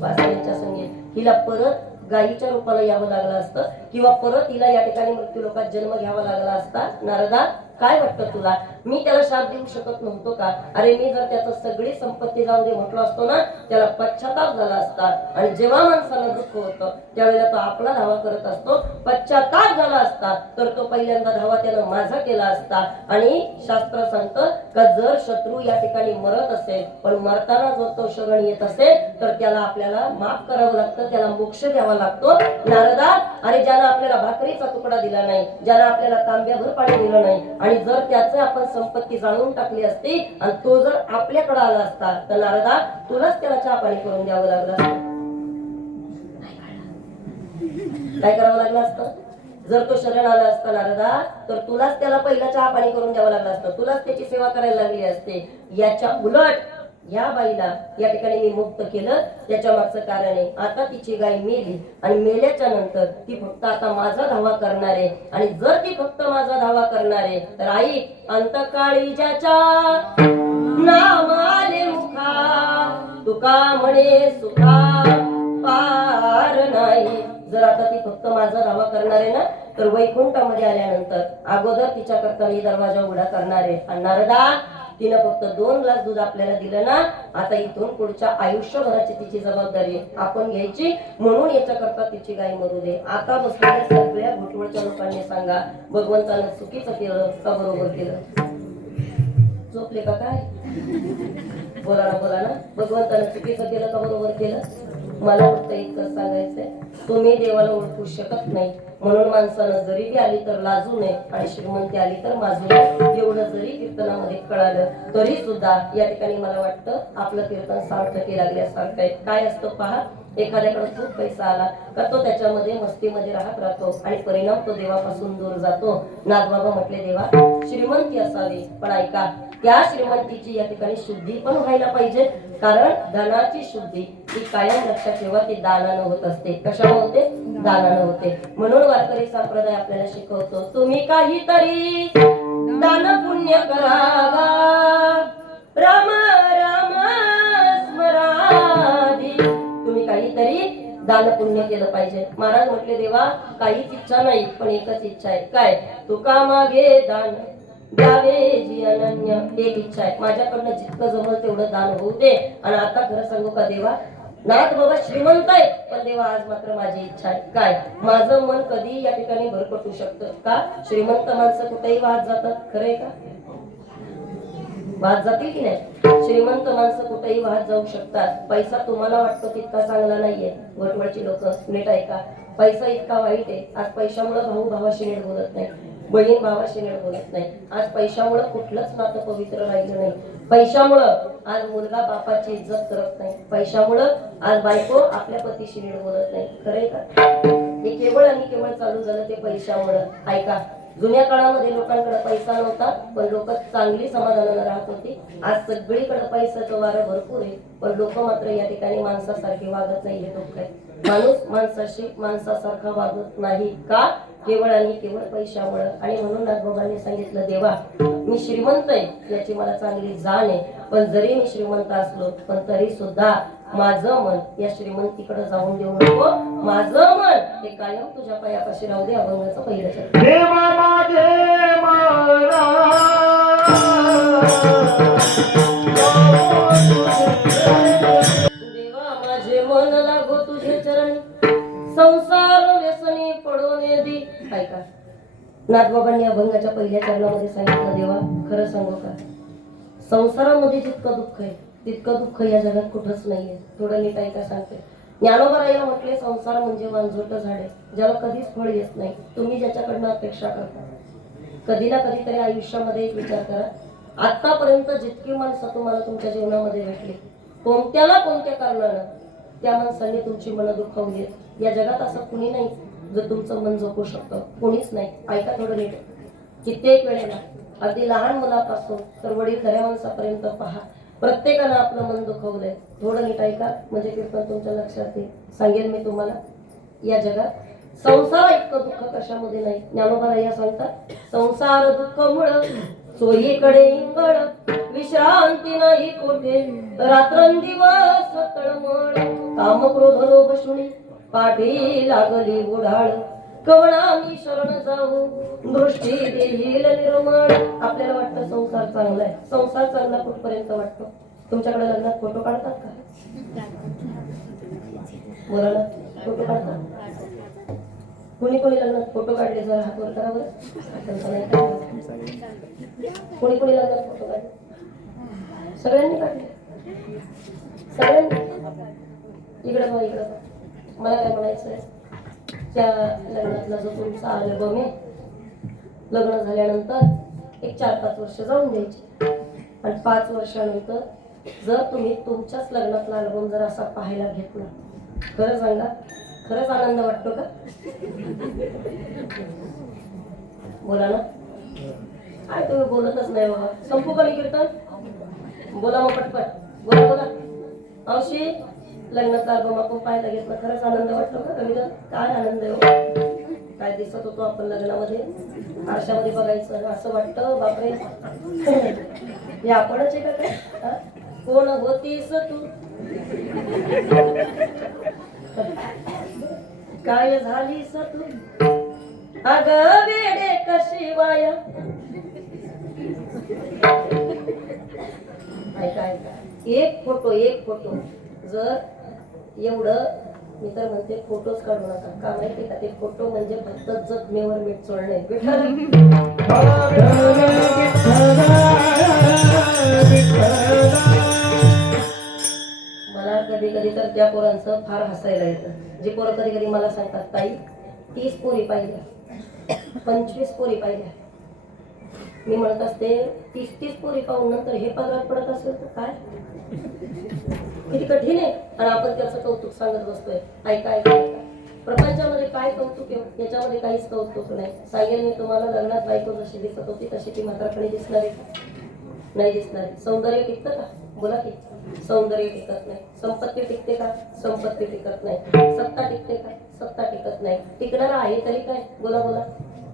वासनेच्या संगे, हिला परत गायीच्या रूपाला यावं लागलं असतं, किंवा परत हिला या ठिकाणी मृत्यू लोकात जन्म घ्यावा लागला असता. नारदा काय वाटतं तुला? मी त्याला शाप देऊ शकत नव्हतो का? अरे मी जर त्याचं सगळी संपत्ती जाऊ दे म्हटलो असतो ना, त्याला पश्चाताप झाला असता. आणि जेव्हा माणसाला दुःख होतं त्यावेळेला तो आपला धावा करत असतो. पश्चाताप झाला असता तर तो पहिल्यांदा धावा त्यानं माझा केला असता. आणि शास्त्र सांगतं का जर शत्रू या ठिकाणी मरत असेल, पण मरताना जर तो शरण येत असेल, तर त्याला आपल्याला माफ करावं लागतं, त्याला मोक्ष द्यावा लागतो. नारदा, अरे ज्यानं आपल्याला भाकरीचा तुकडा दिला नाही, ज्यानं आपल्याला तांब्याभर पाणी दिलं नाही, आणि जर त्याचं आपण संपत्ती जाळून टाकली असती आणि तो जर आपल्याकडे आला असता, तर नारदा तुलाच त्याला चहा पाणी करून द्यावं लागलं असतं. काय करावं लागलं असतं? जर तो शरण आला असता नारदा तर तुलाच त्याला पहिला चहा पाणी करून द्यावं लागलं असतं, तुलाच त्याची सेवा करायला लागली असते. याच्या उलट या बाईला या ठिकाणी मी मुक्त केलं. त्याच्या मागचं कारण आहे, आता तिची गाय मेली आणि मेल्याच्या नंतर ती फक्त आता माझा धावा करणार आहे. आणि जर ती फक्त माझा धावा करणार आहे तर आई अंतकाळी ज्याच्या नामाले मुखा तुका म्हणे सुखा पार नाही. जर आता ती फक्त माझा धावा करणार आहे ना तर वैकुंठामध्ये आल्यानंतर अगोदर तिच्या करता मी दरवाजा उघडा करणार आहे. आणि नारदा तिनं फक्त 2 ग्लास दूध आपल्याला दिलं ना, आता इथून पुढच्या आयुष्यभराची तिची जबाबदारी आपण घ्यायची. म्हणून याच्याकरता तिची गाय मरू दे. आता बसलेल्या सगळ्या घोटवळच्या लोकांनी सांगा, भगवंतानं चुकीचं केलं का बरोबर केलं? झोपले का काय? बोला ना, भगवंतानं चुकीचं केलं का बरोबर केलं? मला फक्त इतकं सांगायचंय, तुम्ही देवाला ओळखू शकत नाही म्हणून माणसानं गरिबी आली तर लाजू नये आणि श्रीमंती आली तर माजू नये. एवढं जरी कीर्तनामध्ये कळालं तरी सुद्धा या ठिकाणी मला वाटतं आपलं कीर्तन सार्थकी लागल्यासारखं आहे. काय असतं पहा, एखाद्याकडे खूप पैसा आला तर तो त्याच्यामध्ये मस्तीमध्ये राहत राहतो आणि परिणाम तो देवापासून दूर जातो. नाथबाबा म्हटले देवा श्रीमंती असावी, पण ऐका त्या श्रीमंतीची या ठिकाणी शुद्धी पण व्हायला पाहिजे. कारण धनाची शुद्धी ही कायम लक्षात ठेवा, ती दानानं होत असते. कशामुळे होते? दानानं होते. म्हणून वारकरी संप्रदाय आपल्याला शिकवतो, तुम्ही काहीतरी दान पुण्य करावा, राम राम स्मराधी. तुम्ही काहीतरी दान पुण्य केलं पाहिजे. महाराज म्हटले देवा काहीच इच्छा नाही, पण एकच इच्छा आहे. काय? तुका मागे दान द्यावे जी अनन्य. एक इच्छा आहे, माझ्याकडनं जितकं जमल तेवढं दान होऊ दे. आणि आता खरं सांगू का देवा, नाथ बाबा श्रीमंत आहे, पण देवा आज मात्र माझी इच्छा आहे. काय? माझं मन कधी या ठिकाणी भरकटू शकतं का? श्रीमंत माणसं कुठेही वाहत जातात, खरंय का? वाहत जातील की नाही? श्रीमंत माणसं कुठेही वाहत जाऊ शकतात. पैसा तुम्हाला वाटतो तितका चांगला नाहीये. वटवळची लोक नीट ऐका, पैसा इतका वाईट आहे. आज पैशामुळे भाऊ भावाशी नीट बोलत नाही, बहीण भावाशी नीट बोलत नाही. आज पैशामुळे कुठलंच नातं पवित्र राहिलं नाही. पैशामुळं आज मुलगा बापाची इज्जत करत नाही. पैशामुळं आज बायको आपल्या पतीशी नीट बोलत नाही. खरंय का? हे केवळ आणि केवळ चालू झालं ते पैशामुळं. ऐका, जुन्या काळामध्ये लोकांकडे पैसा नव्हता, पण लोक चांगली समाधानानं राहत होती. आज सगळीकडे पैशाचं वारं भरपूर आहे, पण लोक मात्र या ठिकाणी माणसासारखे वागत नाही. हे दुःख आहे. माणूस माणसाशी माणसासारखा वागत नाही का? केवळ आणि केवळ पैशामुळे. आणि म्हणून नागबाबांनी सांगितलं देवा मी श्रीमंत आहे याची मला चांगली जाण आहे, पण जरी मी श्रीमंत असलो पण तरी सुद्धा माझं मन या श्रीमंतीकडे जाऊन देऊ नको. माझं मन हे कायम तुझ्या पायापाशी राहू दे. अभंगाचं पहिलं शब्द देवा माझे मारा देवा माझे मन लागो तुझे चरणी, संसार व्यसनी पडून दी. ऐका, नाथबाबांनी अभंगाच्या पहिल्या चरणामध्ये सांगितलं देवा खरं सांगू का, संसारामध्ये जितकं दुःख आहे तितकं दुःख या जगात कुठंच नाहीये. थोडं नीट ऐका सांगते. ज्ञानोबारायला म्हटले संसार म्हणजे वांझोट झाडे, ज्याला कधीच फळ येत नाही. तुम्ही ज्याच्याकडनं अपेक्षा करता, कधी ना कधीतरी आयुष्यामध्ये एक विचार करा, आतापर्यंत जितकी माणसं तुम्हाला तुमच्या जीवनामध्ये भेटली, कोणत्या ना कोणत्या कारणानं त्या माणसांनी तुमची मनं दुखावली. या जगात असं कुणी नाही जो तुमचं मन झोपू शकतं, कोणीच नाही. ऐका थोडं नीट. कित्येक वेळेला अगदी लहान मुलापासून तर वडीलधाऱ्या माणसापर्यंत पहा, प्रत्येकानं आपलं मन दुखवलंय. थोडं नीट ऐका म्हणजे कीर्तन तुमच्या लक्षात येईल. सांगेल मी तुम्हाला, या जगात संसार इतकं दुःख कशामध्ये नाही. ज्ञानोबा या सांगतात, संसार दुःख मुळ चोहीकडे इंगळ, विश्रांती नाही कोठे रात्रंदिवस तळमळ, काम क्रोध लोभ शुणी पाठी लागली उढाळ, कवळा मी शरण जाऊ दृष्टी देईल निर्मळ. आपल्याला वाटतं संसार चांगला आहे. संसार चांगला कुठपर्यंत वाटतो? तुमच्याकडे लग्नात फोटो काढतात का? बोला ना, फोटो काढतात? कोणी कोणी लग्नात फोटो काढले? जरा हात वर करा बरं. कोणी कोणी लग्नात फोटो काढले? सगळ्यांनी काढले, सगळ्यांनी. इकडे बघा, इकडे बघा. मला काय म्हणायचंय, त्या लग्नातला जो तुमचा अल्बम आहे, लग्न झाल्यानंतर एक 4-5 वर्ष जाऊन द्यायची आणि 5 वर्षानंतर जर तुम्ही तुमच्याच लग्नातला अल्बम जर असा पाहायला घेतला, खरं सांगा खरंच आनंद वाटतो का? बोला ना. काय तुम्ही बोलतच नाही बाबा. संपू का मी कीर्तन? बोला मग पटपट. बोला बोला. मावशी लग्नाचा अल्बम आपण पाहायला घेतला. खरंच आनंद वाटतो का? कविता काय आनंद आहे हो. काय दिसत होतो आपण लग्नामध्ये, आरशामध्ये बघायचं असं वाटतं बापरे हे आपणच आहे का काय? हा? कोण होतीस तू, काय झालीस तू, अग वेडे कशी वाया. ऐका ऐका, एक फोटो जर एवढं मी तर म्हणते फोटोच काढू नका. का माहिती का, ते फोटो म्हणजे फक्त जखमेवर मीठ चोळणे. मला कधी कधी तर त्या पोरांचं फार हसायला येतं. जी पोरं कधी कधी मला सांगतात ताई 30 पोरी पाहिल्या, 25 पोरी पाहिल्या. मी म्हणत असते 30 पोरी पाहून नंतर हे पगार पडत असेल तर काय किती कठीण आहे. आणि आपण त्याचं कौतुक सांगत बसतोय. ऐका ऐका ऐका, प्रपंचामध्ये काय कौतुक आहे याच्यामध्ये काहीच कौतुक नाही. सांगेल मी तुम्हाला, लग्नात बायको जशी दिसत होती तशी ती म्हातारपणी दिसणार आहे? नाही दिसणार. सौंदर्य टिकतं का? बोला की. सौंदर्य टिकत नाही. संपत्ती टिकते का? संपत्ती टिकत नाही. सत्ता टिकते का? सत्ता टिकत नाही. टिकणारा आहे तरी काय? बोला बोला.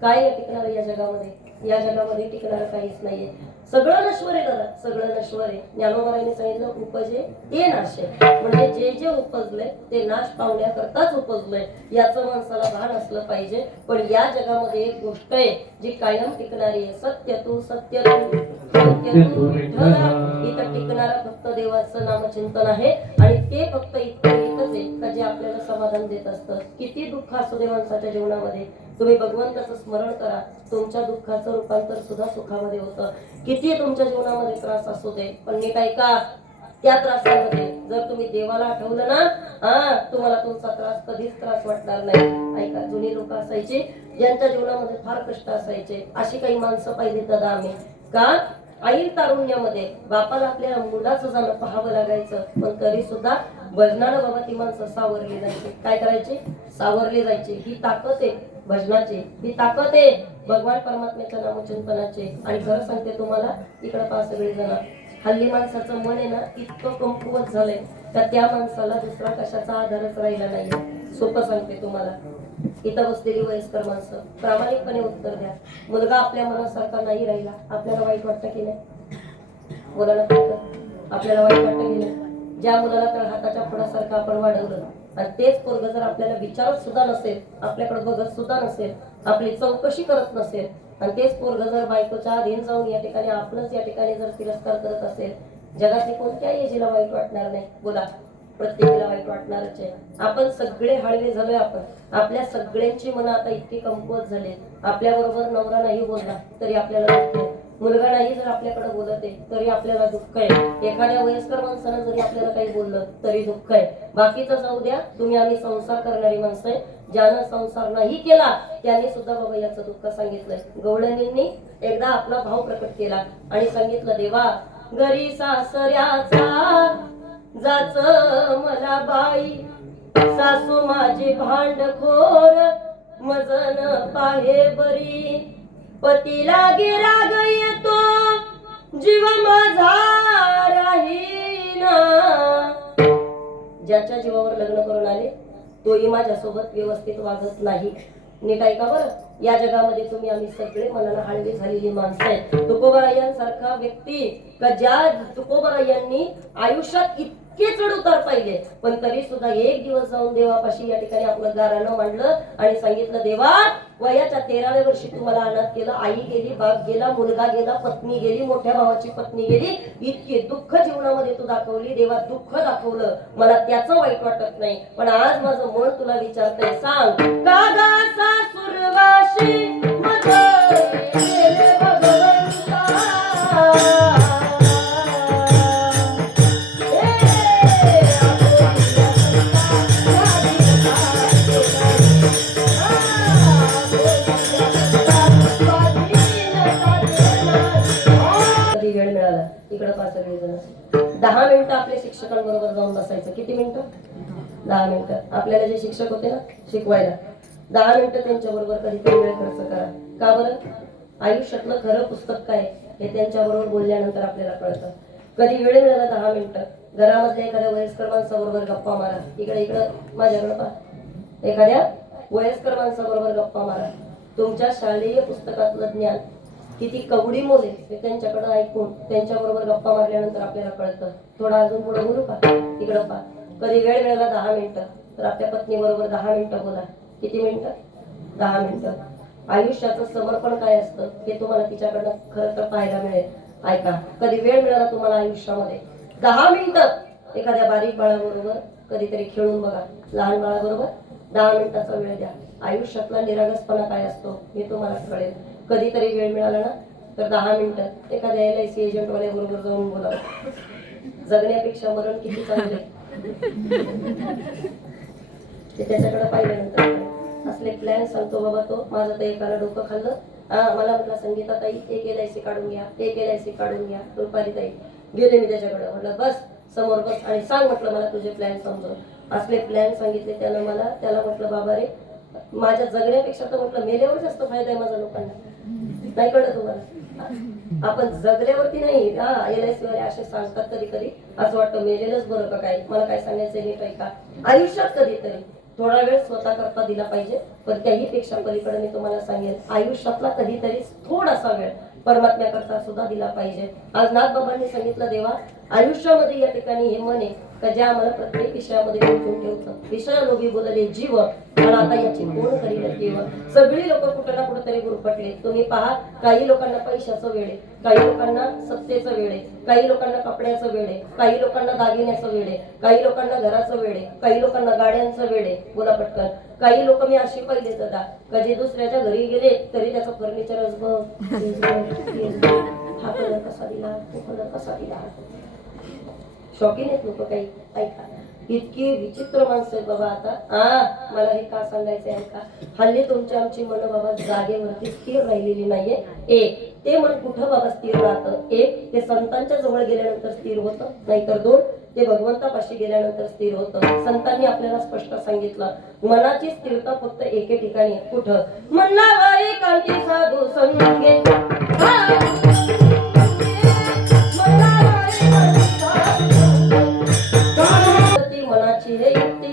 काय आहे टिकणार या जगामध्ये? या जगामध्ये टिकणारं काहीच नाहीये. सगळं नश्वर आहे दादा, सगळं नश्वर आहे. ज्ञानोबाईंनी सांगितलं उपजे ते नाशे, म्हणजे जे जे उपजलंय ते नाश पावण्याकरताच उपजलंय याचं माणसाला भान असलं पाहिजे. पण या जगामध्ये एक गोष्ट आहे जी कायम टिकणारी आहे. सत्य तू सत्य तू विठ्ठला. इथं टिकणारं फक्त देवाचं नामचिंतन आहे. आणि ते फक्त इतकं एकच आहे का जे आपल्याला समाधान देत असतं. किती दुःख असू दे माणसाच्या जीवनामध्ये, तुम्ही भगवंताचं स्मरण करा, तुमच्या दुःखाचं रूपांतर सुद्धा सुखामध्ये होतं. किती तुमच्या जीवनामध्ये त्रास असू दे, पण नीट ऐका, त्या त्रासामध्ये जर तुम्ही देवाला आठवलं ना, तुम्हाला तुमचा त्रास कधीच त्रास वाटणार नाही. ऐका, जुनी लोक असायची ज्यांच्या जीवनामध्ये फार कष्ट असायचे. अशी काही माणसं पाहिली दादा आम्ही का, आई तारुण्यामध्ये बापाला आपल्या मुलाचं जाणं पाहावं लागायचं, पण तरी सुद्धा भजनानं बाबा ती माणसं सावरली जायची. काय करायची? सावरली जायची. ही ताकद आहे भजनाची, ही ताकद आहे भगवान परमात्म्याच्या नामचिंतनाची. आणि खरं सांगते तुम्हाला, इकडे पहा सगळे जण, हल्ली माणसाचं मन आहे ना इतकं कमकुवत झालंय तर त्या माणसाला दुसरा कशाचा आधारच राहिला नाही. सोपं सांगते तुम्हाला, इथं बसलेली वयस्कर माणसं प्रामाणिकपणे उत्तर द्या. मुलगा आपल्या मनासारखा नाही राहिला, आपल्याला वाईट वाटतं की नाही? बोला ना, आपल्याला वाईट वाटतं की नाही? ज्या मुलाला तर हाताच्या फुडासारखं आपण वाढवलं आणि तेच पोरग जर आपल्याला विचारत सुद्धा नसेल, आपल्याकडे बघत सुद्धा नसेल, आपली चौकशी करत नसेल, आणि तेच पोरग जर बायकोच्या अधीन जाऊन या ठिकाणी आपलंच या ठिकाणी जर तिरस्कार करत असेल, जगातली कोणत्याही एजीला वाईट वाटणार नाही. बोला, प्रत्येकाला वाईट वाटणारच आहे. आपण सगळे हळवे झालोय. आपल्या सगळ्यांची मनं आता इतकी कमकुवत झाली. आपल्या बरोबर नवरा नाही बोलला तरी आपल्याला दुःख आहे, मुलगा नाही जर आपल्याकडे बोलत आहे तरी आपल्याला दुःख आहे, एखाद्या वयस्कर माणसानं जरी आपल्याला काही बोललं तरी दुःख आहे. बाकीचं जाऊ द्या, तुम्ही आम्ही संसार करणारी माणसं आहे. ज्यानं संसार नाही केला त्याने सुद्धा बाबा याचं दुःख सांगितलंय. गवळणींनी एकदा आपला भाव प्रकट केला आणि सांगितलं, देवा घरी सासऱ्याचा जाच मला बाई, सासू माझी भांडखोर मजन पाहे बरी, पतीला गिराग येतो जीव माझा राहीना. ज्याच्या जीवावर लग्न करून आले तोही माझ्यासोबत व्यवस्थित वागत नाही. नीट ऐका बरं, या जगामध्ये तुम्ही आम्ही सगळे मनाला हळवी झालेली माणसं आहेत. तुकोबारायांसारखा व्यक्ती का ज्या तुकोबारायांनी आयुष्यात इतके चढ उतार पाहिले, पण तरी सुद्धा एक दिवस जाऊन देवापाशी या ठिकाणी आपलं गारानं मांडलं आणि सांगितलं, देवा वयाच्या 13व्या वर्षी तुम्हाला अनाथ केलं, आई गेली, बाप गेला, मुलगा गेला, पत्नी गेली, मोठ्या भावाची पत्नी गेली, इतके दुःख जीवनामध्ये तू दाखवली, देवा दुःख दाखवलं, मला त्याचं वाईट वाटत नाही. पण आज माझं मन तुला विचारतंय, सांग का गा सासुरवाशी वेळ मिळाला. इकडे 5 जण 10 मिनिटं मिनिटं आपल्या शिक्षकांबरोबर जाऊन बसायचं. किती मिनिटं? 10 मिनिटं. आपल्याला जे शिक्षक होते ना शिकवायला, 10 मिनिटं त्यांच्याबरोबर कधीतरी वेळ खर्च करा. का बरं? आयुष्यातलं खरं पुस्तक काय हे त्यांच्याबरोबर बोलल्यानंतर आपल्याला कळतं. कधी वेळ मिळाला 10 मिनिटं घरामधल्या एखाद्या वयस्कर माणसाबरोबर गप्पा मारा. इकडे माझ्याकडे पहा. एखाद्या वयस्कर माणसाबरोबर गप्पा मारा. तुमच्या शालेय पुस्तकातलं ज्ञान किती कवडी मोल आहे हे त्यांच्याकडे ऐकून त्यांच्याबरोबर गप्पा मारल्यानंतर आपल्याला कळतं. थोडा अजून पुढे बोलू का? इकडं पहा. कधी वेळ मिळाला 10 मिनिटं तर आपल्या पत्नीबरोबर 10 मिनिटं बोला. किती मिनिटं? 10 मिनिटं. आयुष्याचं समर्पण काय असतं हे तुम्हाला तिच्याकडनं खरं तर पाहायला मिळेल. ऐका, कधी वेळ मिळाला तुम्हाला आयुष्यामध्ये 10 मिनिटं एखाद्या बारीक बाळाबरोबर कधीतरी खेळून बघा. लहान बाळाबरोबर 10 मिनिटाचा वेळ द्या. आयुष्यातला निरागसपणा काय असतो हे तुम्हाला कळेल. कधीतरी वेळ मिळाला ना तर 10 मिनिटं एखाद्या LIC एजंटवाल्या बरोबर जाऊन बोला. जगण्यापेक्षा मरण किती चांगले ते त्याच्याकडे पाहिल्यानंतर असले प्लॅन सांगतो बाबा तो. माझं तर एकाला डोकं खाल्लं. मला म्हटलं संगीताताई एक LIC काढून घ्या, एक LIC काढून घ्या. रुपालीताई गेले मी त्याच्याकडे. म्हटलं बस समोर बस आणि सांग म्हटलं मला तुझे प्लॅन समजून. असले प्लॅन सांगितले त्यानं मला. त्याला म्हटलं बाबा रे माझ्या जगण्यापेक्षा तर म्हटलं मेल्यावर जास्त फायदा आहे माझा लोकांना. नाही कळलं तुम्हाला? आपण जगल्यावरती नाही. LIC वाले असे सांगतात कधी कधी असं वाटतं मेलेलंच बरं का काय. मला काय सांगायचं नीट ऐका. आयुष्यात कधीतरी थोडा वेळ स्वतः करता दिला पाहिजे. पण त्याही पेक्षा पलीकडे मी तुम्हाला सांगेन आयुष्यातला कधीतरी थोडासा वेळ परमात्म्याकरता सुद्धा दिला पाहिजे. आज नाथबाबांनी सांगितलं देवा आयुष्यामध्ये या ठिकाणी हे मन आहे का जे आम्हाला प्रत्येक विषयामध्ये गुंतवून ठेवतं. विषयालोभी बोलले जीव पण आता याची कोण करील देव. सगळी लोक कुठं ना कुठेतरी गुरफटले. तुम्ही पहा काही लोकांना पैशाचं वेळ आहे, काही लोकांना सत्तेचं वेळ आहे, काही लोकांना कपड्याचं वेळ आहे, काही लोकांना दागिन्याचं वेळ आहे, काही लोकांना घराचं वेळ आहे, काही लोकांना गाड्यांचं वेळ आहे. बोला पटकन. काही लोक मी अशी पाहिले दादा का जे दुसऱ्याच्या घरी गेले तरी त्याचं फर्निचरच बघ, हा कलर कसा दिला, तो कलर कसा दिला. शौकीन आहेत लोक काही. ऐका इतकी विचित्र माणसं आहेत बाबा आता. मला हे का सांगायचंय ऐका. हल्ली तुमची आमची मन बाबा जागेवरती स्थिर राहिलेली नाहीये. एक ते मन कुठं बाबा स्थिर राहतं. एक ते संतांच्या जवळ गेल्यानंतर स्थिर होतं. नाहीतर 2 ते भगवंतापाशी गेल्यानंतर स्थिर होतं. संतांनी आपल्याला स्पष्ट सांगितलं मनाची स्थिरता फक्त एके ठिकाणी. कुठं? म्हणला एकांती साधू संगे मनाची हे युक्ती.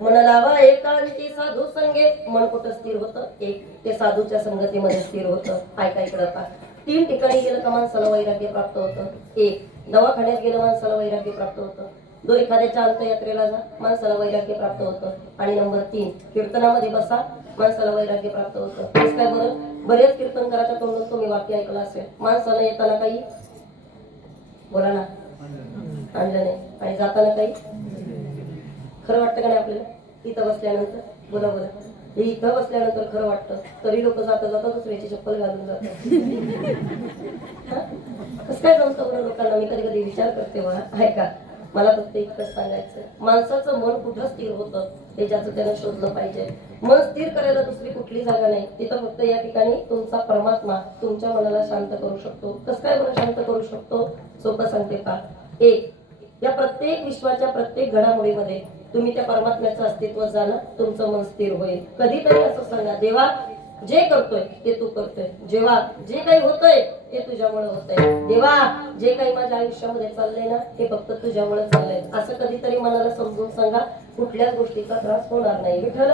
मन लावा एकांती साधू संगे. मन कुठं स्थिर होतं? एक ते साधूच्या संगतीमध्ये स्थिर होतं. ऐका इकडं का 3 ठिकाणी गेलं का माणसाला वैराग्य प्राप्त होतं. 1 दवाखान्यात गेलं माणसाला वैराग्य प्राप्त होतं. 2 एखाद्याच्या अंत्ययात्रेला जा माणसाला वैराग्य प्राप्त होतं. आणि नंबर 3 कीर्तनामध्ये बसा माणसाला वैराग्य प्राप्त होतं. तेच काय बरं? बरेच कीर्तनकाराच्या तोंडून तुम्ही वाक्य ऐकलं असेल माणसाला येताना काही बोला ना आणलं नाही आणि जाताना काही. खरं वाटतं का नाही आपल्याला? इथं बसल्यानंतर बोला बोला इथं बसल्यानंतर खरं वाटतं. तरी लोक जाता जाता दुसऱ्याची चप्पल घालून जातात. कसं काय जमतं बरं लोकांना? मी कधी कधी विचार करते बघा. ऐका मला फक्त इतकंच सांगायचं माणसाचं मन कुठं स्थिर होतं हे ज्याचं त्यानं शोधलं पाहिजे. मन स्थिर करायला दुसरी कुठली जागा नाही. तिथं फक्त या ठिकाणी तुमचा परमात्मा तुमच्या मनाला शांत करू शकतो. कसं काय बरं शांत करू शकतो? सोपं सांगते का. 1 या प्रत्येक विश्वाच्या प्रत्येक घडामोडीमध्ये तुम्ही त्या परमात्म्याचं अस्तित्व जाणं तुमचं मन स्थिर होईल. कधीतरी असं सांगा देवा जे करतोय ते तू करतोय. जेव्हा जे काही होतंय ते तुझ्यामुळे होतंय. देवा जे काही माझ्या आयुष्यामध्ये चाललंय ना ते फक्त तुझ्यामुळे चाललंय. असं कधीतरी मनाला समजून सांगा. कुठल्याच गोष्टीचा त्रास होणार नाही. विठ्ठल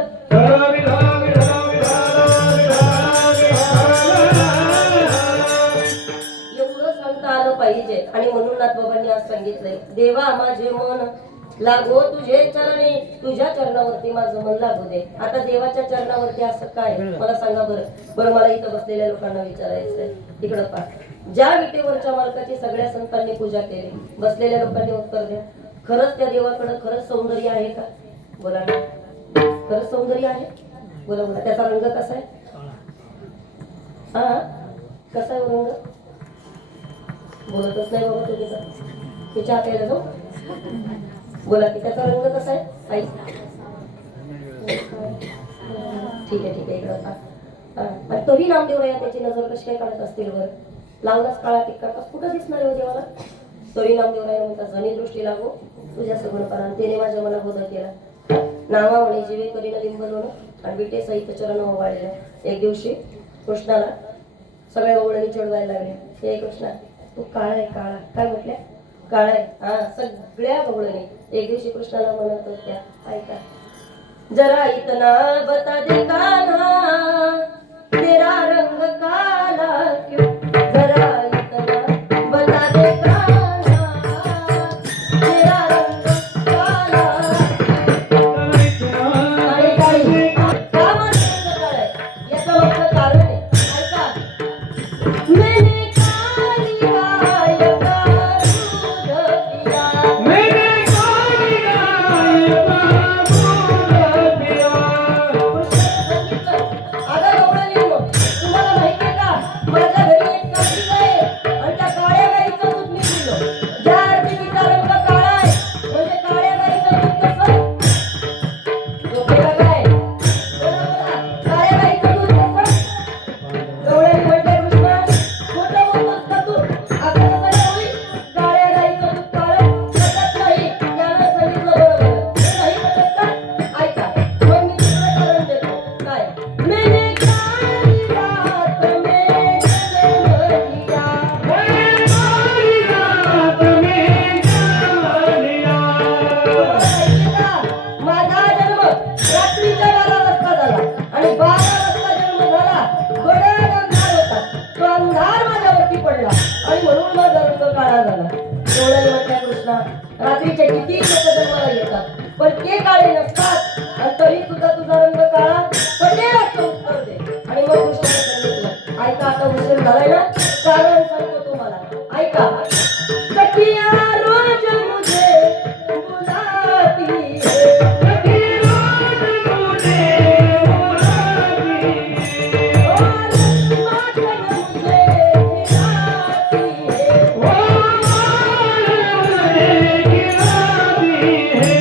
एवढं सांगता आलं पाहिजे. आणि म्हणून नाथबाबांनी आज सांगितलंय देवा माझे मन लागो तुझे चरणी. तुझ्या चरणावरती माझं मन लागू दे. आता देवाच्या चरणावरती असं काय मला सांगा बरं मला इथं बसलेल्या लोकांना विचारायचंय. इकडं पहा. ज्या विटेवरच्या मालकाची सगळ्या संतांनी पूजा केली बसलेल्या लोकांनी उत्तर द्या. खरंच त्या देवाकडे खरंच सौंदर्य आहे का? बोला ना. खरंच सौंदर्य आहे? बोला बोला. त्याचा रंग कसा आहे? कसा आहे रंग? बोलतच नाही बाबा तुम्ही तर. तिच्या हाताला जाऊ बोला की त्याचा रंग कसा आहे आई? ठीक आहे इकडं पहा. तरी नामदेव राया त्याची नजर कशी काय काढत असतील बरं? लावलाच काळा टिक्का कुठं दिसणार आहे देवाला? तरी नामदेवराय म्हणतात जणी दृष्टी लागो तुझ्या सगुणपणा त्याने माझ्या मला बोध केला नामावणे जीवे करीन लिंबलोण आणि विटे सहित चरण ओवाळले एक दिवशी कृष्णाला सगळ्या ओवळणी चिडवायला लागले हे कृष्णा तू काळा आहे काळा काय म्हटल्या काळा आहे हा सगळ्या ओवळणी एक दिवशी कृष्णाला म्हणत होत्या ऐका जरा इतना बता दे कान्हा तेरा रंग काला क्यों जरा इतना बता दे कान्हा तेरा रंग काला काळी काळी का म्हणतो रंग काळा आहे याचं मोठं कारण आहे ऐका मैंने काली गाय का दूध पिया मैंने काली गाय का दूध पिया. अगं गवळणींनो, तुम्हाला माहितीये का माझ्या घरी एक काळी गाय आहे आणि त्या काळ्या गाईचं दूध मी पिलं ज्या अर्थी तिचा रंग काळा आहे म्हणजे काळ्या गाईचं दूध कसं झोपेला काय बोला बोला काळ्या गाईचं दूध कसं गवळणी म्हणते कृष्णा खोटं बोलतोस का तू असं कसं नाही होईल काळ्या गाईचं दूध काळं पटत नाही त्यानं सांगितलं बरोबर हे नाही पटत का ऐका मग मी दुसरं कारण देतो काय मैंने काली रात में जन्म लिया मैंने काली रात में जन्म लिया. माझा जन्म रात्रीच्या 12 वाजता झाला आणि 12 वाजता जन्म झाला बडा अंधार होता तो अंधार माझ्यावरती पडला आणि म्हणून माझा रंग काळा झाला एवढं म्हटल्या कृष्णा रात्रीचे किती लोक जन्माला येतात पण ते काळे नसतात आणि तरी सुद्धा तुझा रंग काळा पटेल असं उत्तर दे आणि मग कृष्णाने सांगितलं ऐका आता उशीर झालाय ना कारण सांगतो तुम्हाला ऐका सखिया रोज मुझे बुलाती है सखी रोज मुझे बुलाती और माखन मुझे खिलाती है वो मुझे गिराती है.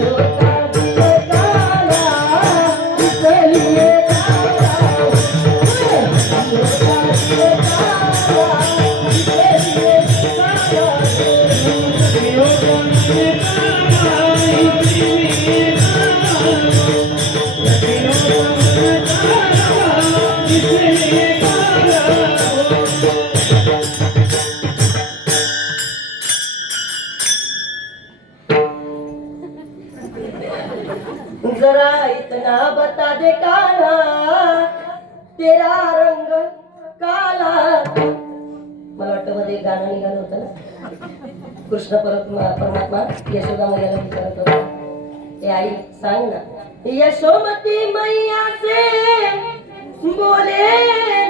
सखियों का दिल काला इसलिए काला सखियों का दिल काला इसलिए काला सखियों का दिल काला इसलिए काला. सखियों का दिल काला इसलिए काला. जरा इतना बता दे कान्हा तेरा रंग काला मला वाटतं मध्ये एक गाणं निघालं होतं ना कृष्ण परमात्मा यशोदा मैयाला विचारत होता ए आई सांग ना यशोमती मैया से बोले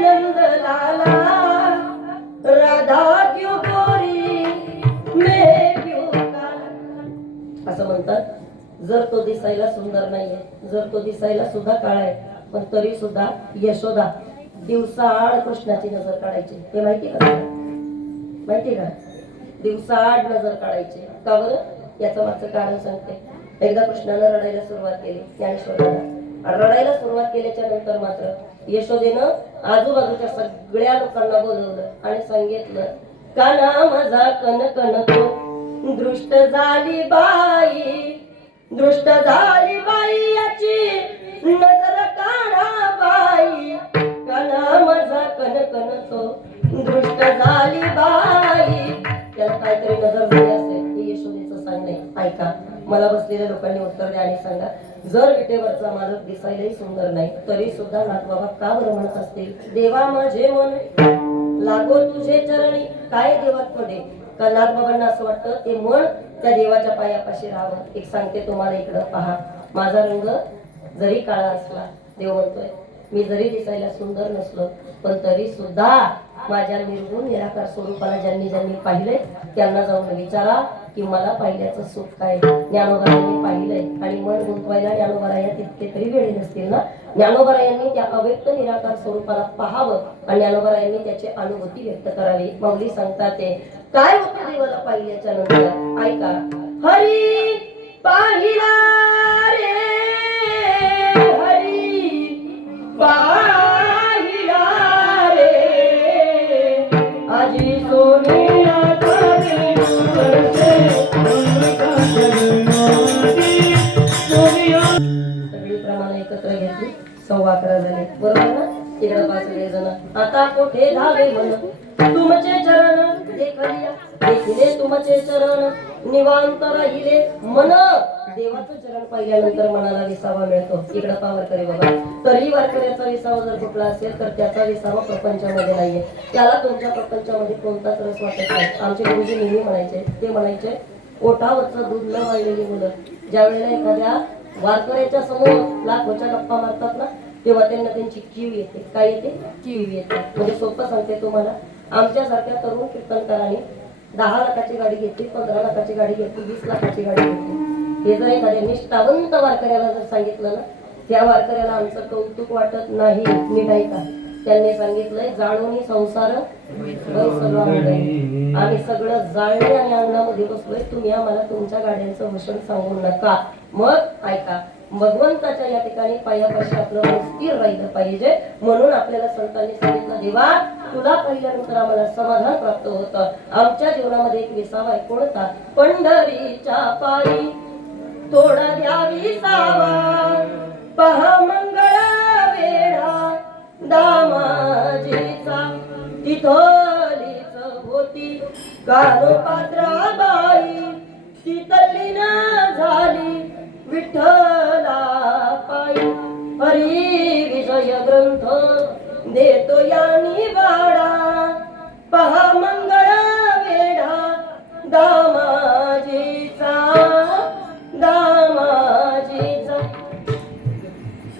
नंद लाला राधा क्यों गोरी मैं क्यों काला असं म्हणतात जर तो दिसायला सुंदर नाहीये जर तो दिसायला सुद्धा काळा आहे पण तरी सुद्धा यशोदा दिवसाआड कृष्णाची नजर काढायची ते माहिती का माहिती का दिवसाआड नजर काढायची का बरं याचं मागचं कारण सांगते एकदा कृष्णानं रडायला सुरुवात केली ज्ञानेश्वराला रडायला सुरुवात केल्याच्या नंतर मात्र यशोदेनं आजूबाजूच्या सगळ्या लोकांना बोलवलं आणि सांगितलं काना माझा कन कन तो दृष्ट झाली बाई दृष्ट झाली बाई याची नजर काढा बाई काना माझा कन कन तो दृष्ट झाली बाई त्याला काहीतरी नजर झाली असेल हे यशोदेचं सांगणे ऐका मला बसलेल्या लोकांनी उत्तर द्या आणि सांगा जर विटेवरचा मालक दिसायलाही सुंदर नाही तरी सुद्धा नाथबाबा का बरं म्हणत असतील देवा माझे मन लागो तुझे चरणी काय देवात पडे का नाथबाबांना असं वाटतं ते मन त्या देवाच्या पायापाशी राहावं एक सांगते तुम्हाला इकडं पहा माझा रंग जरी काळा असला देव म्हणतोय मी जरी दिसायला सुंदर नसलो पण तरी सुद्धा माझ्या निर्गुण निराकार स्वरूपाला ज्यांनी ज्यांनी पाहिलंय त्यांना जाऊन विचारा की मला पाहिल्याचं सुख काय ज्ञानोबारायांनी पाहिलंय आणि मन गुंतवायला ज्ञानोबाराया तितके तरी वेळे नसतील ना ज्ञानोबारायांनी त्या अव्यक्त निराकार स्वरूपाला पाहावं आणि ज्ञानोबारायांनी त्याची अनुभूती व्यक्त करावी माऊली सांगतात ते काय होतं देवाला पाहिल्याच्या नंतर ऐका हरी पाहिला रे हरी पाहिला रे आजी सोनिया 11:15 झाले बरोबर ना इकडे पाच जण आता कोठे धावे मन तुमचे चरण देखिले तुमचे चरण निवांत राहिले मन देवाचं चरण पाहिल्यानंतर मनाला विसावा मिळतो इकडं पावर करे बाबा तरी वारकऱ्याचा विसावा जर कुठला असेल तर त्याचा विसावा प्रपंचामध्ये नाहीये त्याला तुमच्या प्रपंचामध्ये कोणताच रस वाटत नाही आमचे गुरुजी नेहमी म्हणायचे ते म्हणायचे ओठावरचं दूध न वाळलेली मुलं ज्या वेळेला एखाद्या वारकऱ्याच्या समोर लाखोच्या गप्पा मारतात ना तेव्हा त्यांना त्यांची कीव येते काय येते कीव येते म्हणजे सोपं सांगते तुम्हाला आमच्यासारख्या तरुण कीर्तनकारांनी 10 लाखाची गाडी घेतली 15 लाखाची गाडी घेतली 20 लाखाची गाडी घेतली हे जर एखाद्या निष्ठावंत वारकऱ्याला जर सांगितलं ना त्या वारकऱ्याला आमचं कौतुक वाटत नाही नीट ऐका त्यांनी सांगितलंय जाळूनी संसार आम्ही सगळं जाळले आणि अंगणामध्ये बसलोय तुम्ही आम्हाला तुमच्या गाड्यांचं भूषण सांगू नका मग ऐका भगवंताच्या या ठिकाणी पायापाशी आपलं मन स्थिर राहिलं पाहिजे म्हणून आपल्याला संतांनी सांगितलं देवा तुला पाहिल्यानंतर आम्हाला समाधान प्राप्त होतं आमच्या जीवनामध्ये एक विसावा आहे कोणता पंढरीच्या पायी थोडा द्यावी सावा पहा मंगळ वेढा दामाजीचा तिथलीच होती कानोपात्राबाई ती तल्लीन झाली विठ्ठला पायी हरी विजय ग्रंथ देतो यानी वाडा पहा मंगळ वेढा दामाजीचा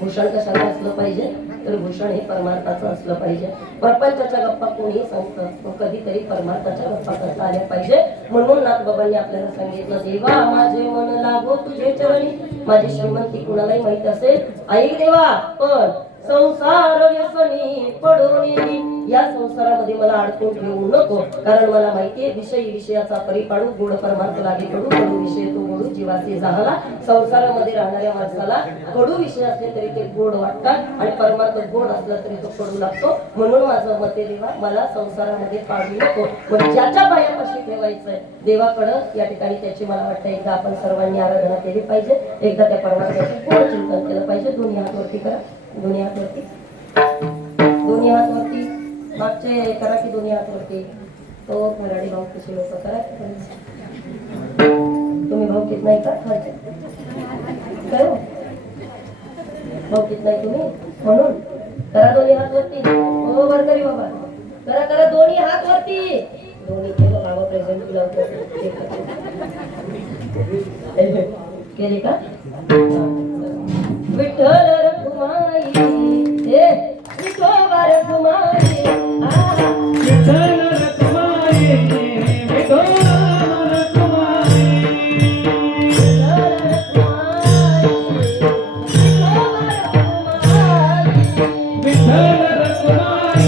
भूषण कशाला असलं पाहिजे तर भूषण हे परमार्थाचं असलं पाहिजे प्रपंचाच्या गप्पा कोणीही सांगतं पण कधीतरी परमार्थाच्या गप्पा करता आल्या पाहिजे म्हणून नाथबाबांनी आपल्याला सांगितलं देवा माझे मन लागो तुझे चरणी माझी श्रीमंती कुणालाही माहित असेल ऐक देवा पण संसार व्यसनी पडून या संसारामध्ये मला अडकून ठेवू नको कारण मला माहितीये विषयाचा परिपाडू गोड परमार्थ लागे कडू कडू विषय तो गोडू जीवाचे जाहला संसारामध्ये राहणाऱ्या माणसाला कडू विषय असले तरी ते गोड वाटतात आणि परमार्थ गोड असला तरी तो कडू लागतो म्हणून माझं मते देवा मला संसारामध्ये पाडू नको मग ज्याच्या पायापाशी ठेवायचंय देवाकडं या ठिकाणी त्याची मला वाटतं एकदा आपण सर्वांनी आराधना केली पाहिजे एकदा त्या परमार्थाचे गोड चिंतन केलं पाहिजे दोन्ही हात वरती करा दोन्ही हात वरती मागचे करा की दोन्ही हात वरती तो खराडी भाऊ कशी लोक करा तुम्ही भाऊकीत नाही का खालचे काय भाऊकीत नाही तुम्ही म्हणून करा दोन्ही हात वरती हो वारकरी बाबा करा करा दोन्ही हात वरती दोन्ही केलं बाबा प्रेझेंट केलं केले का विठ्ठल रखुमाई हे विठोबा रखुमाई विठ्ठल रखुमाई विठोबा रखुमाई विठ्ठल रखुमाई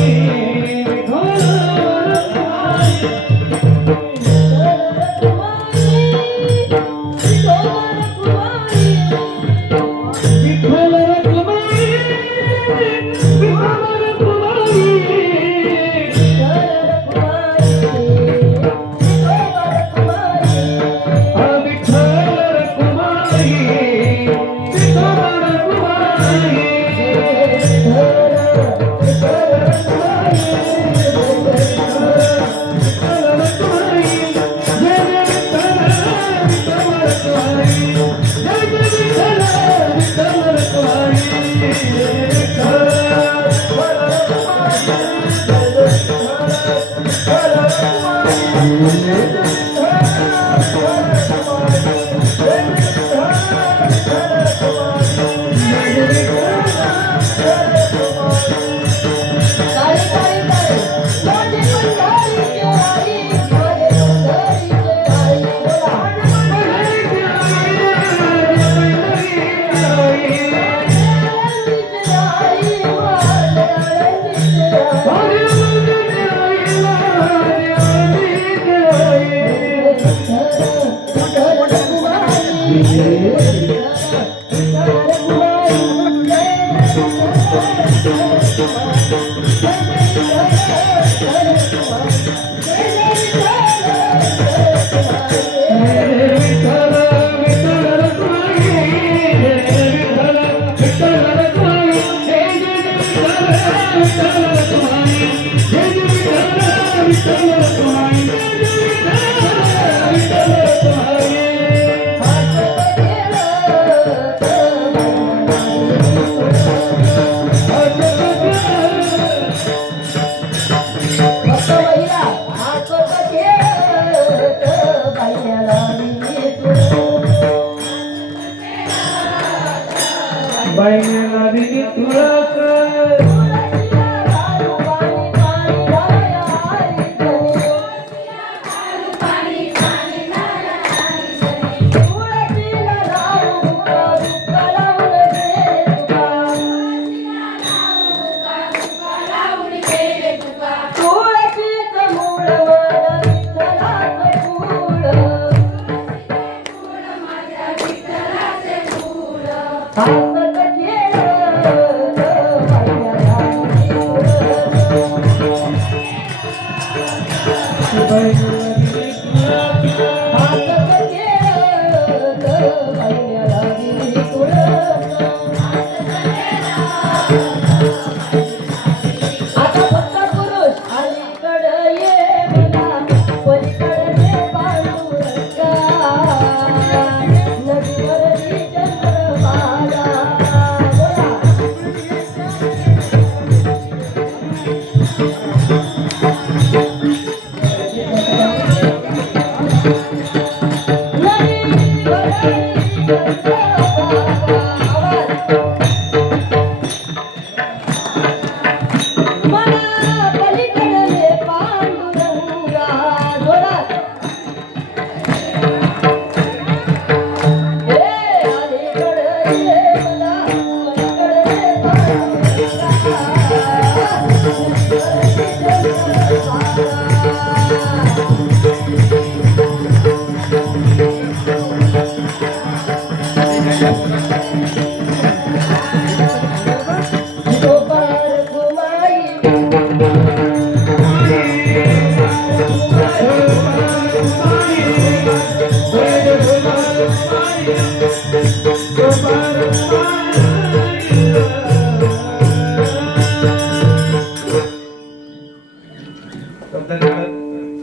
बाईनेला दिली तुळस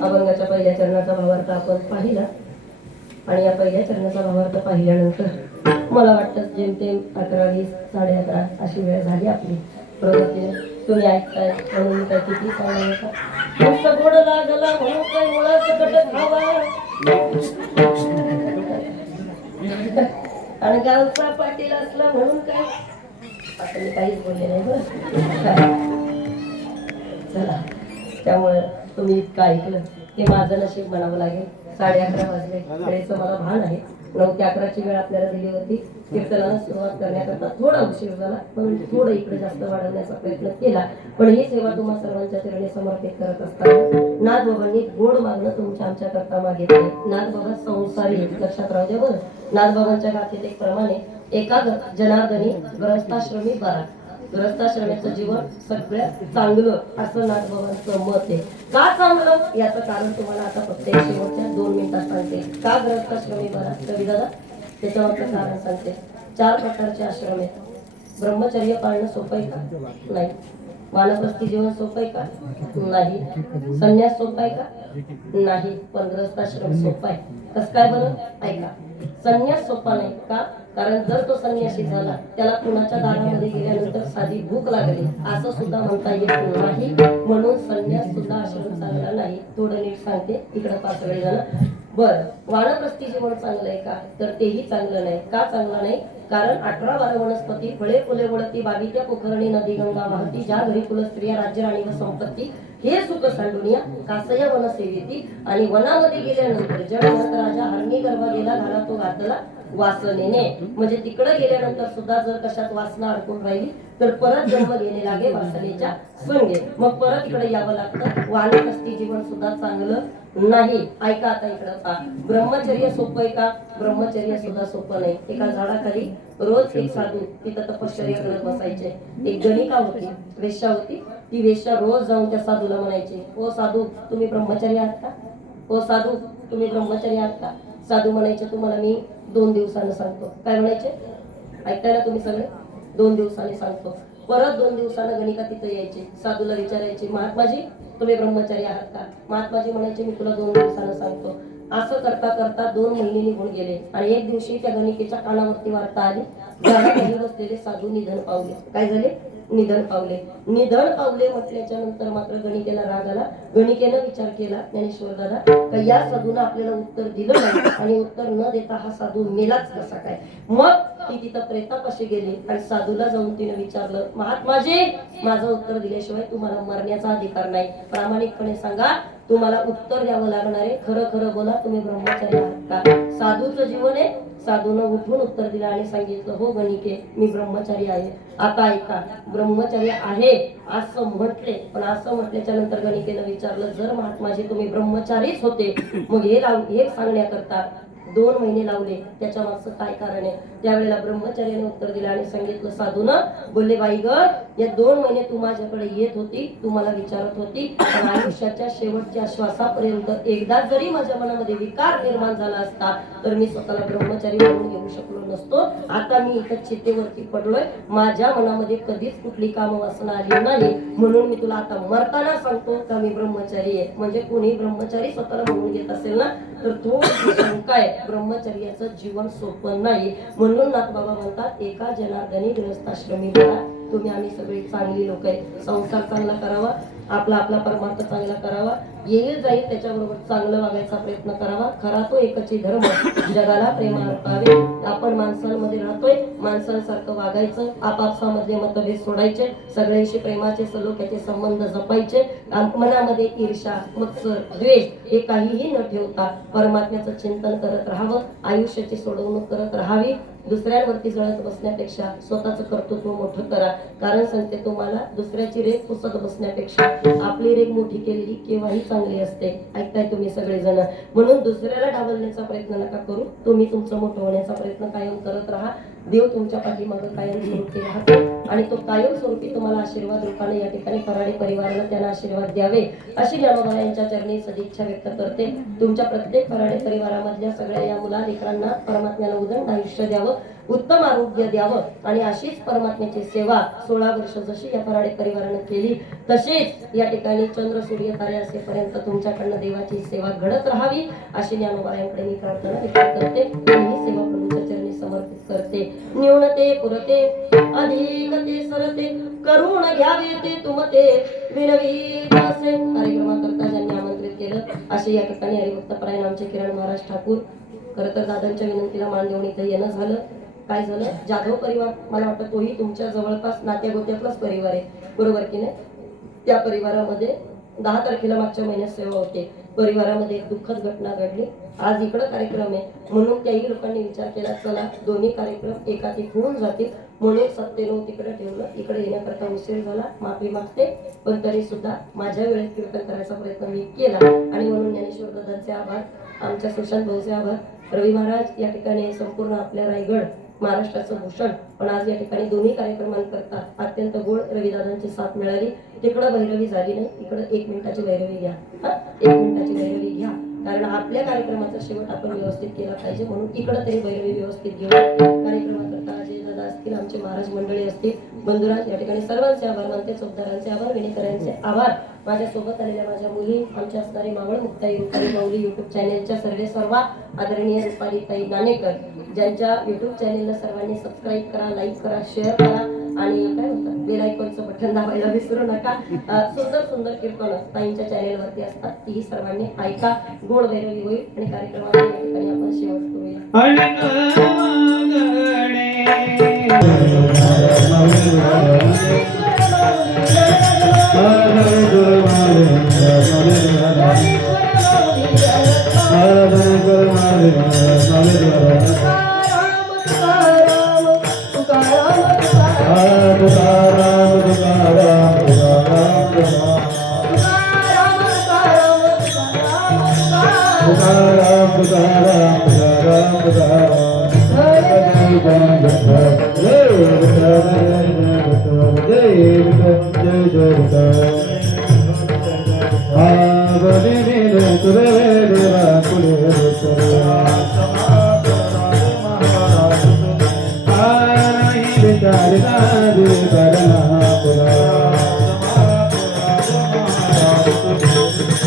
अभंगाच्या पहिल्या चरणाचा भावार्थ आपण पाहिला आणि या पहिल्या चरणाचा भावार्थ पाहिल्यानंतर मला वाटतं जेमतेम 11:20 11:30 अशी वेळ झाली आपली प्रगतीने तुम्ही ऐकताय म्हणून मी काय किती सांगायचं गोड लागला म्हणून काय मुळा सकट खावा आणि गावचा पाटील असला म्हणून काय आता मी काहीच बोलले नाही बरं चला त्यामुळे तुम्ही इतकं ऐकलं ते माझं नशीब म्हणावं लागेल 11:30 वाजले वेळेचं मला भान आहे 9 ते 11ची वेळ आपल्याला दिली होती कीर्तनाला सुरुवात करण्याकरता थोडा उशीर झाला म्हणून थोडं इकडे जास्त वाढवण्याचा प्रयत्न केला पण ही सेवा तुम्हा सर्वांच्या चरणी समर्पित करत असताना नाथबाबांनी गोड मागणं तुमच्या आमच्या करता मागितले नाथबाबा संसारी लक्षात राहू द्या बरं नाथबाबांच्या गाथेत एक प्रमाणे एका जनार्दनी गृहस्थाश्रमी बरा गृहस्थाश्रमाचं जीवन सगळ्यात चांगलं असं नाथबाबांचं मत आहे का चांगलं याचं कारण तुम्हाला आता फक्त शेवटच्या 2 मिनिटात सांगते का गृहस्थाश्रमी बरा रवी दादा त्याच्यावरचं कारण सांगते 4 प्रकारचे आश्रम आहेत ब्रह्मचर्य पाळणं सोपं आहे का नाही वानप्रस्थी जीवन सोपं आहे का नाही संन्यास सोपं आहे का नाही पण गृहस्थाश्रम सोपं आहे कसं काय बरं ऐका संन्यास सोपा नाही का कारण जर तो संन्यासी झाला त्याला कुणाच्या दारामध्ये गेल्यानंतर साधी भूक लागली असं सुद्धा म्हणता येत नाही म्हणून संन्यास सुद्धा आश्रम चांगला नाही थोडं नीट सांगते इकडं 5 वेळ झालं बरं वानप्रस्थी जीवन चांगलं आहे का तर तेही चांगलं नाही का चांगलं नाही कारण 18-12 वनस्पती फळे फुले वळती बाबीच्या पोखरणी नदी गंगा वाहती ज्या घरी कुल स्त्रिया राज्य राणी व संपत्ती हे सुख सांडुनिया कासया वन सेविती आणि वनामध्ये गेल्यानंतर जडभरत राजा हरणी गर्भ गेला घाला तो घातला वासनेने म्हणजे तिकडे गेल्यानंतर सुद्धा जर कशात वासना अडकून राहिली तर परत जन्म घेणे लागे वासनेच्या संगे मग परत इकडे यावं लागतं वानप्रस्थी जीवन सुद्धा चांगलं नाही ऐका आता इकडं पहा ब्रह्मचर्य सोपं आहे का ब्रह्मचर्य सुद्धा सोपं नाही एका झाडाखाली रोज एक साधू तिथं तपश्चर्या करत बसायचे एक गणिका होती वेश्या होती ती वेश्या रोज जाऊन त्या साधूला म्हणायची ओ साधू तुम्ही ब्रह्मचर्य आहात का ओ साधू तुम्ही ब्रह्मचर्य आहात का साधू म्हणायचे तुम्हाला मी 2 दिवसानं सांगतो काय म्हणायचे ऐकताय ना तुम्ही सगळे 2 दिवसांनी सांगतो परत 2 दिवसानं गणिका तिथे यायची साधूला विचारायची महात्माजी तुम्ही ब्रह्मचारी आहात का महात्माजी म्हणायचे मी तुला 2 दिवसानं सांगतो असं करता करता 2 महिने निघून गेले आणि एक दिवशी त्या गणिकेच्या कानावरती वार्ता आली झाडाखाली बसलेले साधू निधन पावले काय झाले निधन पावले म्हटल्याच्या नंतर मात्र गणिकेला राग आला गणिकेनं विचार केला ज्ञानेश्वर दादा या साधूला आपल्याला उत्तर दिलं नाही आणि उत्तर न देता हा साधू मेलाच कसा काय मग ती तिथं प्रेतापाशी गेली आणि साधूला जाऊन तिने विचारलं, महात्माजी माझं उत्तर दिल्याशिवाय तुम्हाला मरण्याचा अधिकार नाही, प्रामाणिकपणे सांगा तुम्हाला उत्तर द्यावं लागणार आहे, खरं खरं बोला तुम्ही ब्रह्मचारी आहात का? साधूचं जीवन आहे. साधूनं उठून उत्तर दिलं आणि सांगितलं, हो गणिके मी ब्रह्मचारी आहे. आता ऐका, ब्रह्मचारी आहे असं म्हटले, पण असं म्हटल्याच्या नंतर गणिकेनं विचारलं, जर महात्माजी तुम्ही ब्रह्मचारीच होते मग हे सांगण्याकरता 2 महिने लावले, त्याच्या मागचं काय कारण आहे? त्यावेळेला ब्रह्मचार्याने उत्तर दिलं आणि सांगितलं, साधूनं बोलले, बाई ग या 2 महिने तू माझ्याकडे येत होती, तू मला विचारत होती, पण आयुष्याच्या शेवटच्या श्वासापर्यंत एकदा जरी माझ्या मनामध्ये विकार निर्माण झाला असता तर मी स्वतःला ब्रह्मचारी म्हणून घेऊ शकलो नसतो. आता मी इथं चितेवरती पडलोय, माझ्या मनामध्ये कधीच कुठली कामवासना आली नाही, म्हणून मी तुला आता मरताना सांगतो का मी ब्रह्मचारी आहे. म्हणजे कोणी ब्रह्मचारी स्वतःला म्हणून घेत असेल ना तर थोडी शंका आहे, ब्रह्मचर्याचं जीवन सोपं नाही. म्हणून नाथबाबा म्हणतात, एका जनार्दनी गृहस्थाश्रमी बघा. तुम्ही आम्ही सगळी चांगली लोक आहे, संसार चांगला करावा, आपला आपला परमार्थ चांगला करावा, येईल जाईल त्याच्याबरोबर चांगलं वागायचा प्रयत्न करावा. खरा तो एकच धर्म, जगाला प्रेमार्पावे. आपण माणसांमध्ये राहतोय, माणसांसारखं वागायचं, आपापसामधले मतभेद सोडायचे, सगळ्यांशी प्रेमाचे सलोख्याचे संबंध जपायचे, मनामध्ये ईर्ष्या मत्सर द्वेष हे काहीही न ठेवता परमात्म्याचं चिंतन करत राहावं, आयुष्याची सोडवणूक करत राहावी. दुसऱ्यांवरती जळत बसण्यापेक्षा स्वतःचं कर्तृत्व मोठं करा. कारण सांगते तुम्हाला, दुसऱ्याची रेख पुसत बसण्यापेक्षा आपली रेख मोठी केलेली केव्हाही चांगली असते. ऐकताय तुम्ही सगळेजण? म्हणून दुसऱ्याला डावलण्याचा प्रयत्न नका करू, तुम्ही तुमचं मोठं होण्याचा प्रयत्न कायम करत राहा. देव तुमच्या पाठीमागं कायम स्वरूपी राहतो आणि तो कायम स्वरूपी तुम्हाला आशीर्वाद रूपाने या ठिकाणी फराडे परिवाराला त्यांना आशीर्वाद द्यावे अशी ज्ञानोबा यांच्या चरणी सदिच्छा व्यक्त करते. तुमच्या प्रत्येक फराडे परिवारामधल्या सगळ्या या मुला लेकरांना परमात्म्यानं उदंड आयुष्य द्यावं, उत्तम आरोग्य द्यावं आणि अशीच परमात्म्याची सेवा 16 वर्ष जशी या फराडे परिवारानं केली तशीच या ठिकाणी चंद्र सूर्य तारे असेपर्यंत तुमच्याकडनं देवाची सेवा घडत राहावी अशी ज्ञानोबा यांकडे मी प्रार्थना व्यक्त करते आणि ही सेवा प्रभूच्या चरणी समर्पित करते. न्यूनते पुरते अधिकते सरते करुण घ्यावे ते तुमते विनवीत असे. कार्यक्रमाकरता ज्यांनी आमंत्रित केलं असे या ठिकाणी हरिभक्तपरायण आमचे किरण महाराज ठाकूर. खरं तर दादांच्या विनंतीला मान देऊन इथं येणं झालं. काय झालं, जाधव परिवार मला वाटतं तोही तुमच्या जवळपास नात्यागोत्यातलाच परिवार आहे, बरोबर की नाही? त्या परिवारामध्ये 10 तारखेला मागच्या महिन्यात सेवा होते. परिवारामध्ये एक दुःखद घटना घडली. आज इकडं कार्यक्रम आहे म्हणून त्याही लोकांनी विचार केला, चला दोन्ही कार्यक्रम एकाठी होऊन जातील म्हणून सत्तेनं तिकडे ठेवलं. इकडे येण्याकरता उशीर झाला, माफी मागते, पण तरी सुद्धा माझ्या वेळेत कीर्तन करायचा प्रयत्न मी केला आणि म्हणून ज्ञानेश्वर दादांचे आभार, आमच्या सुशांत भाऊचे आभार, रवी महाराज या ठिकाणी संपूर्ण आपल्या रायगड महाराष्ट्राचं भूषण. पण आज या ठिकाणी दोन्ही कार्यक्रमांकरता अत्यंत गोड रविदादांची साथ मिळाली. तिकडं भैरवी झाली नाही, इकडं 1 मिनिटाची भैरवी घ्या. 1 मिनिटाची भैरवी घ्या, कारण आपल्या कार्यक्रमाचा शेवट आपण व्यवस्थित केला पाहिजे म्हणून इकडं तरी भैरवी व्यवस्थित घेऊ. कार्यक्रमाकरता अजय दादा असतील, आमचे महाराज मंडळी असतील, बंधुराज या ठिकाणी सर्वांचे आभार मानते. चौकदारांचे आभार, विणेकरांचे आभार. माझ्यासोबत आलेल्या माझ्या मुली, आमच्या असणारी मावळ मुक्ताई रुपाली माऊली युट्यूब चॅनेलच्या सर्व आदरणीय रुपाली ताई नाणेकर, ज्यांच्या युट्यूब चॅनेलला सर्वांनी सबस्क्राईब करा, लाईक करा, शेअर करा आणि काय म्हणतात बेल आयकॉनचं बटन दाबायला विसरू नका. सुंदर सुंदर कीर्तन ताईंच्या चॅनेलवरती असतात, तीही सर्वांनी ऐका. गोड भैरवी होईल आणि कार्यक्रमाच्या या ठिकाणी आपण शेवट करूया.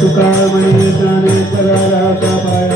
तुका म्हणे जाणे करारा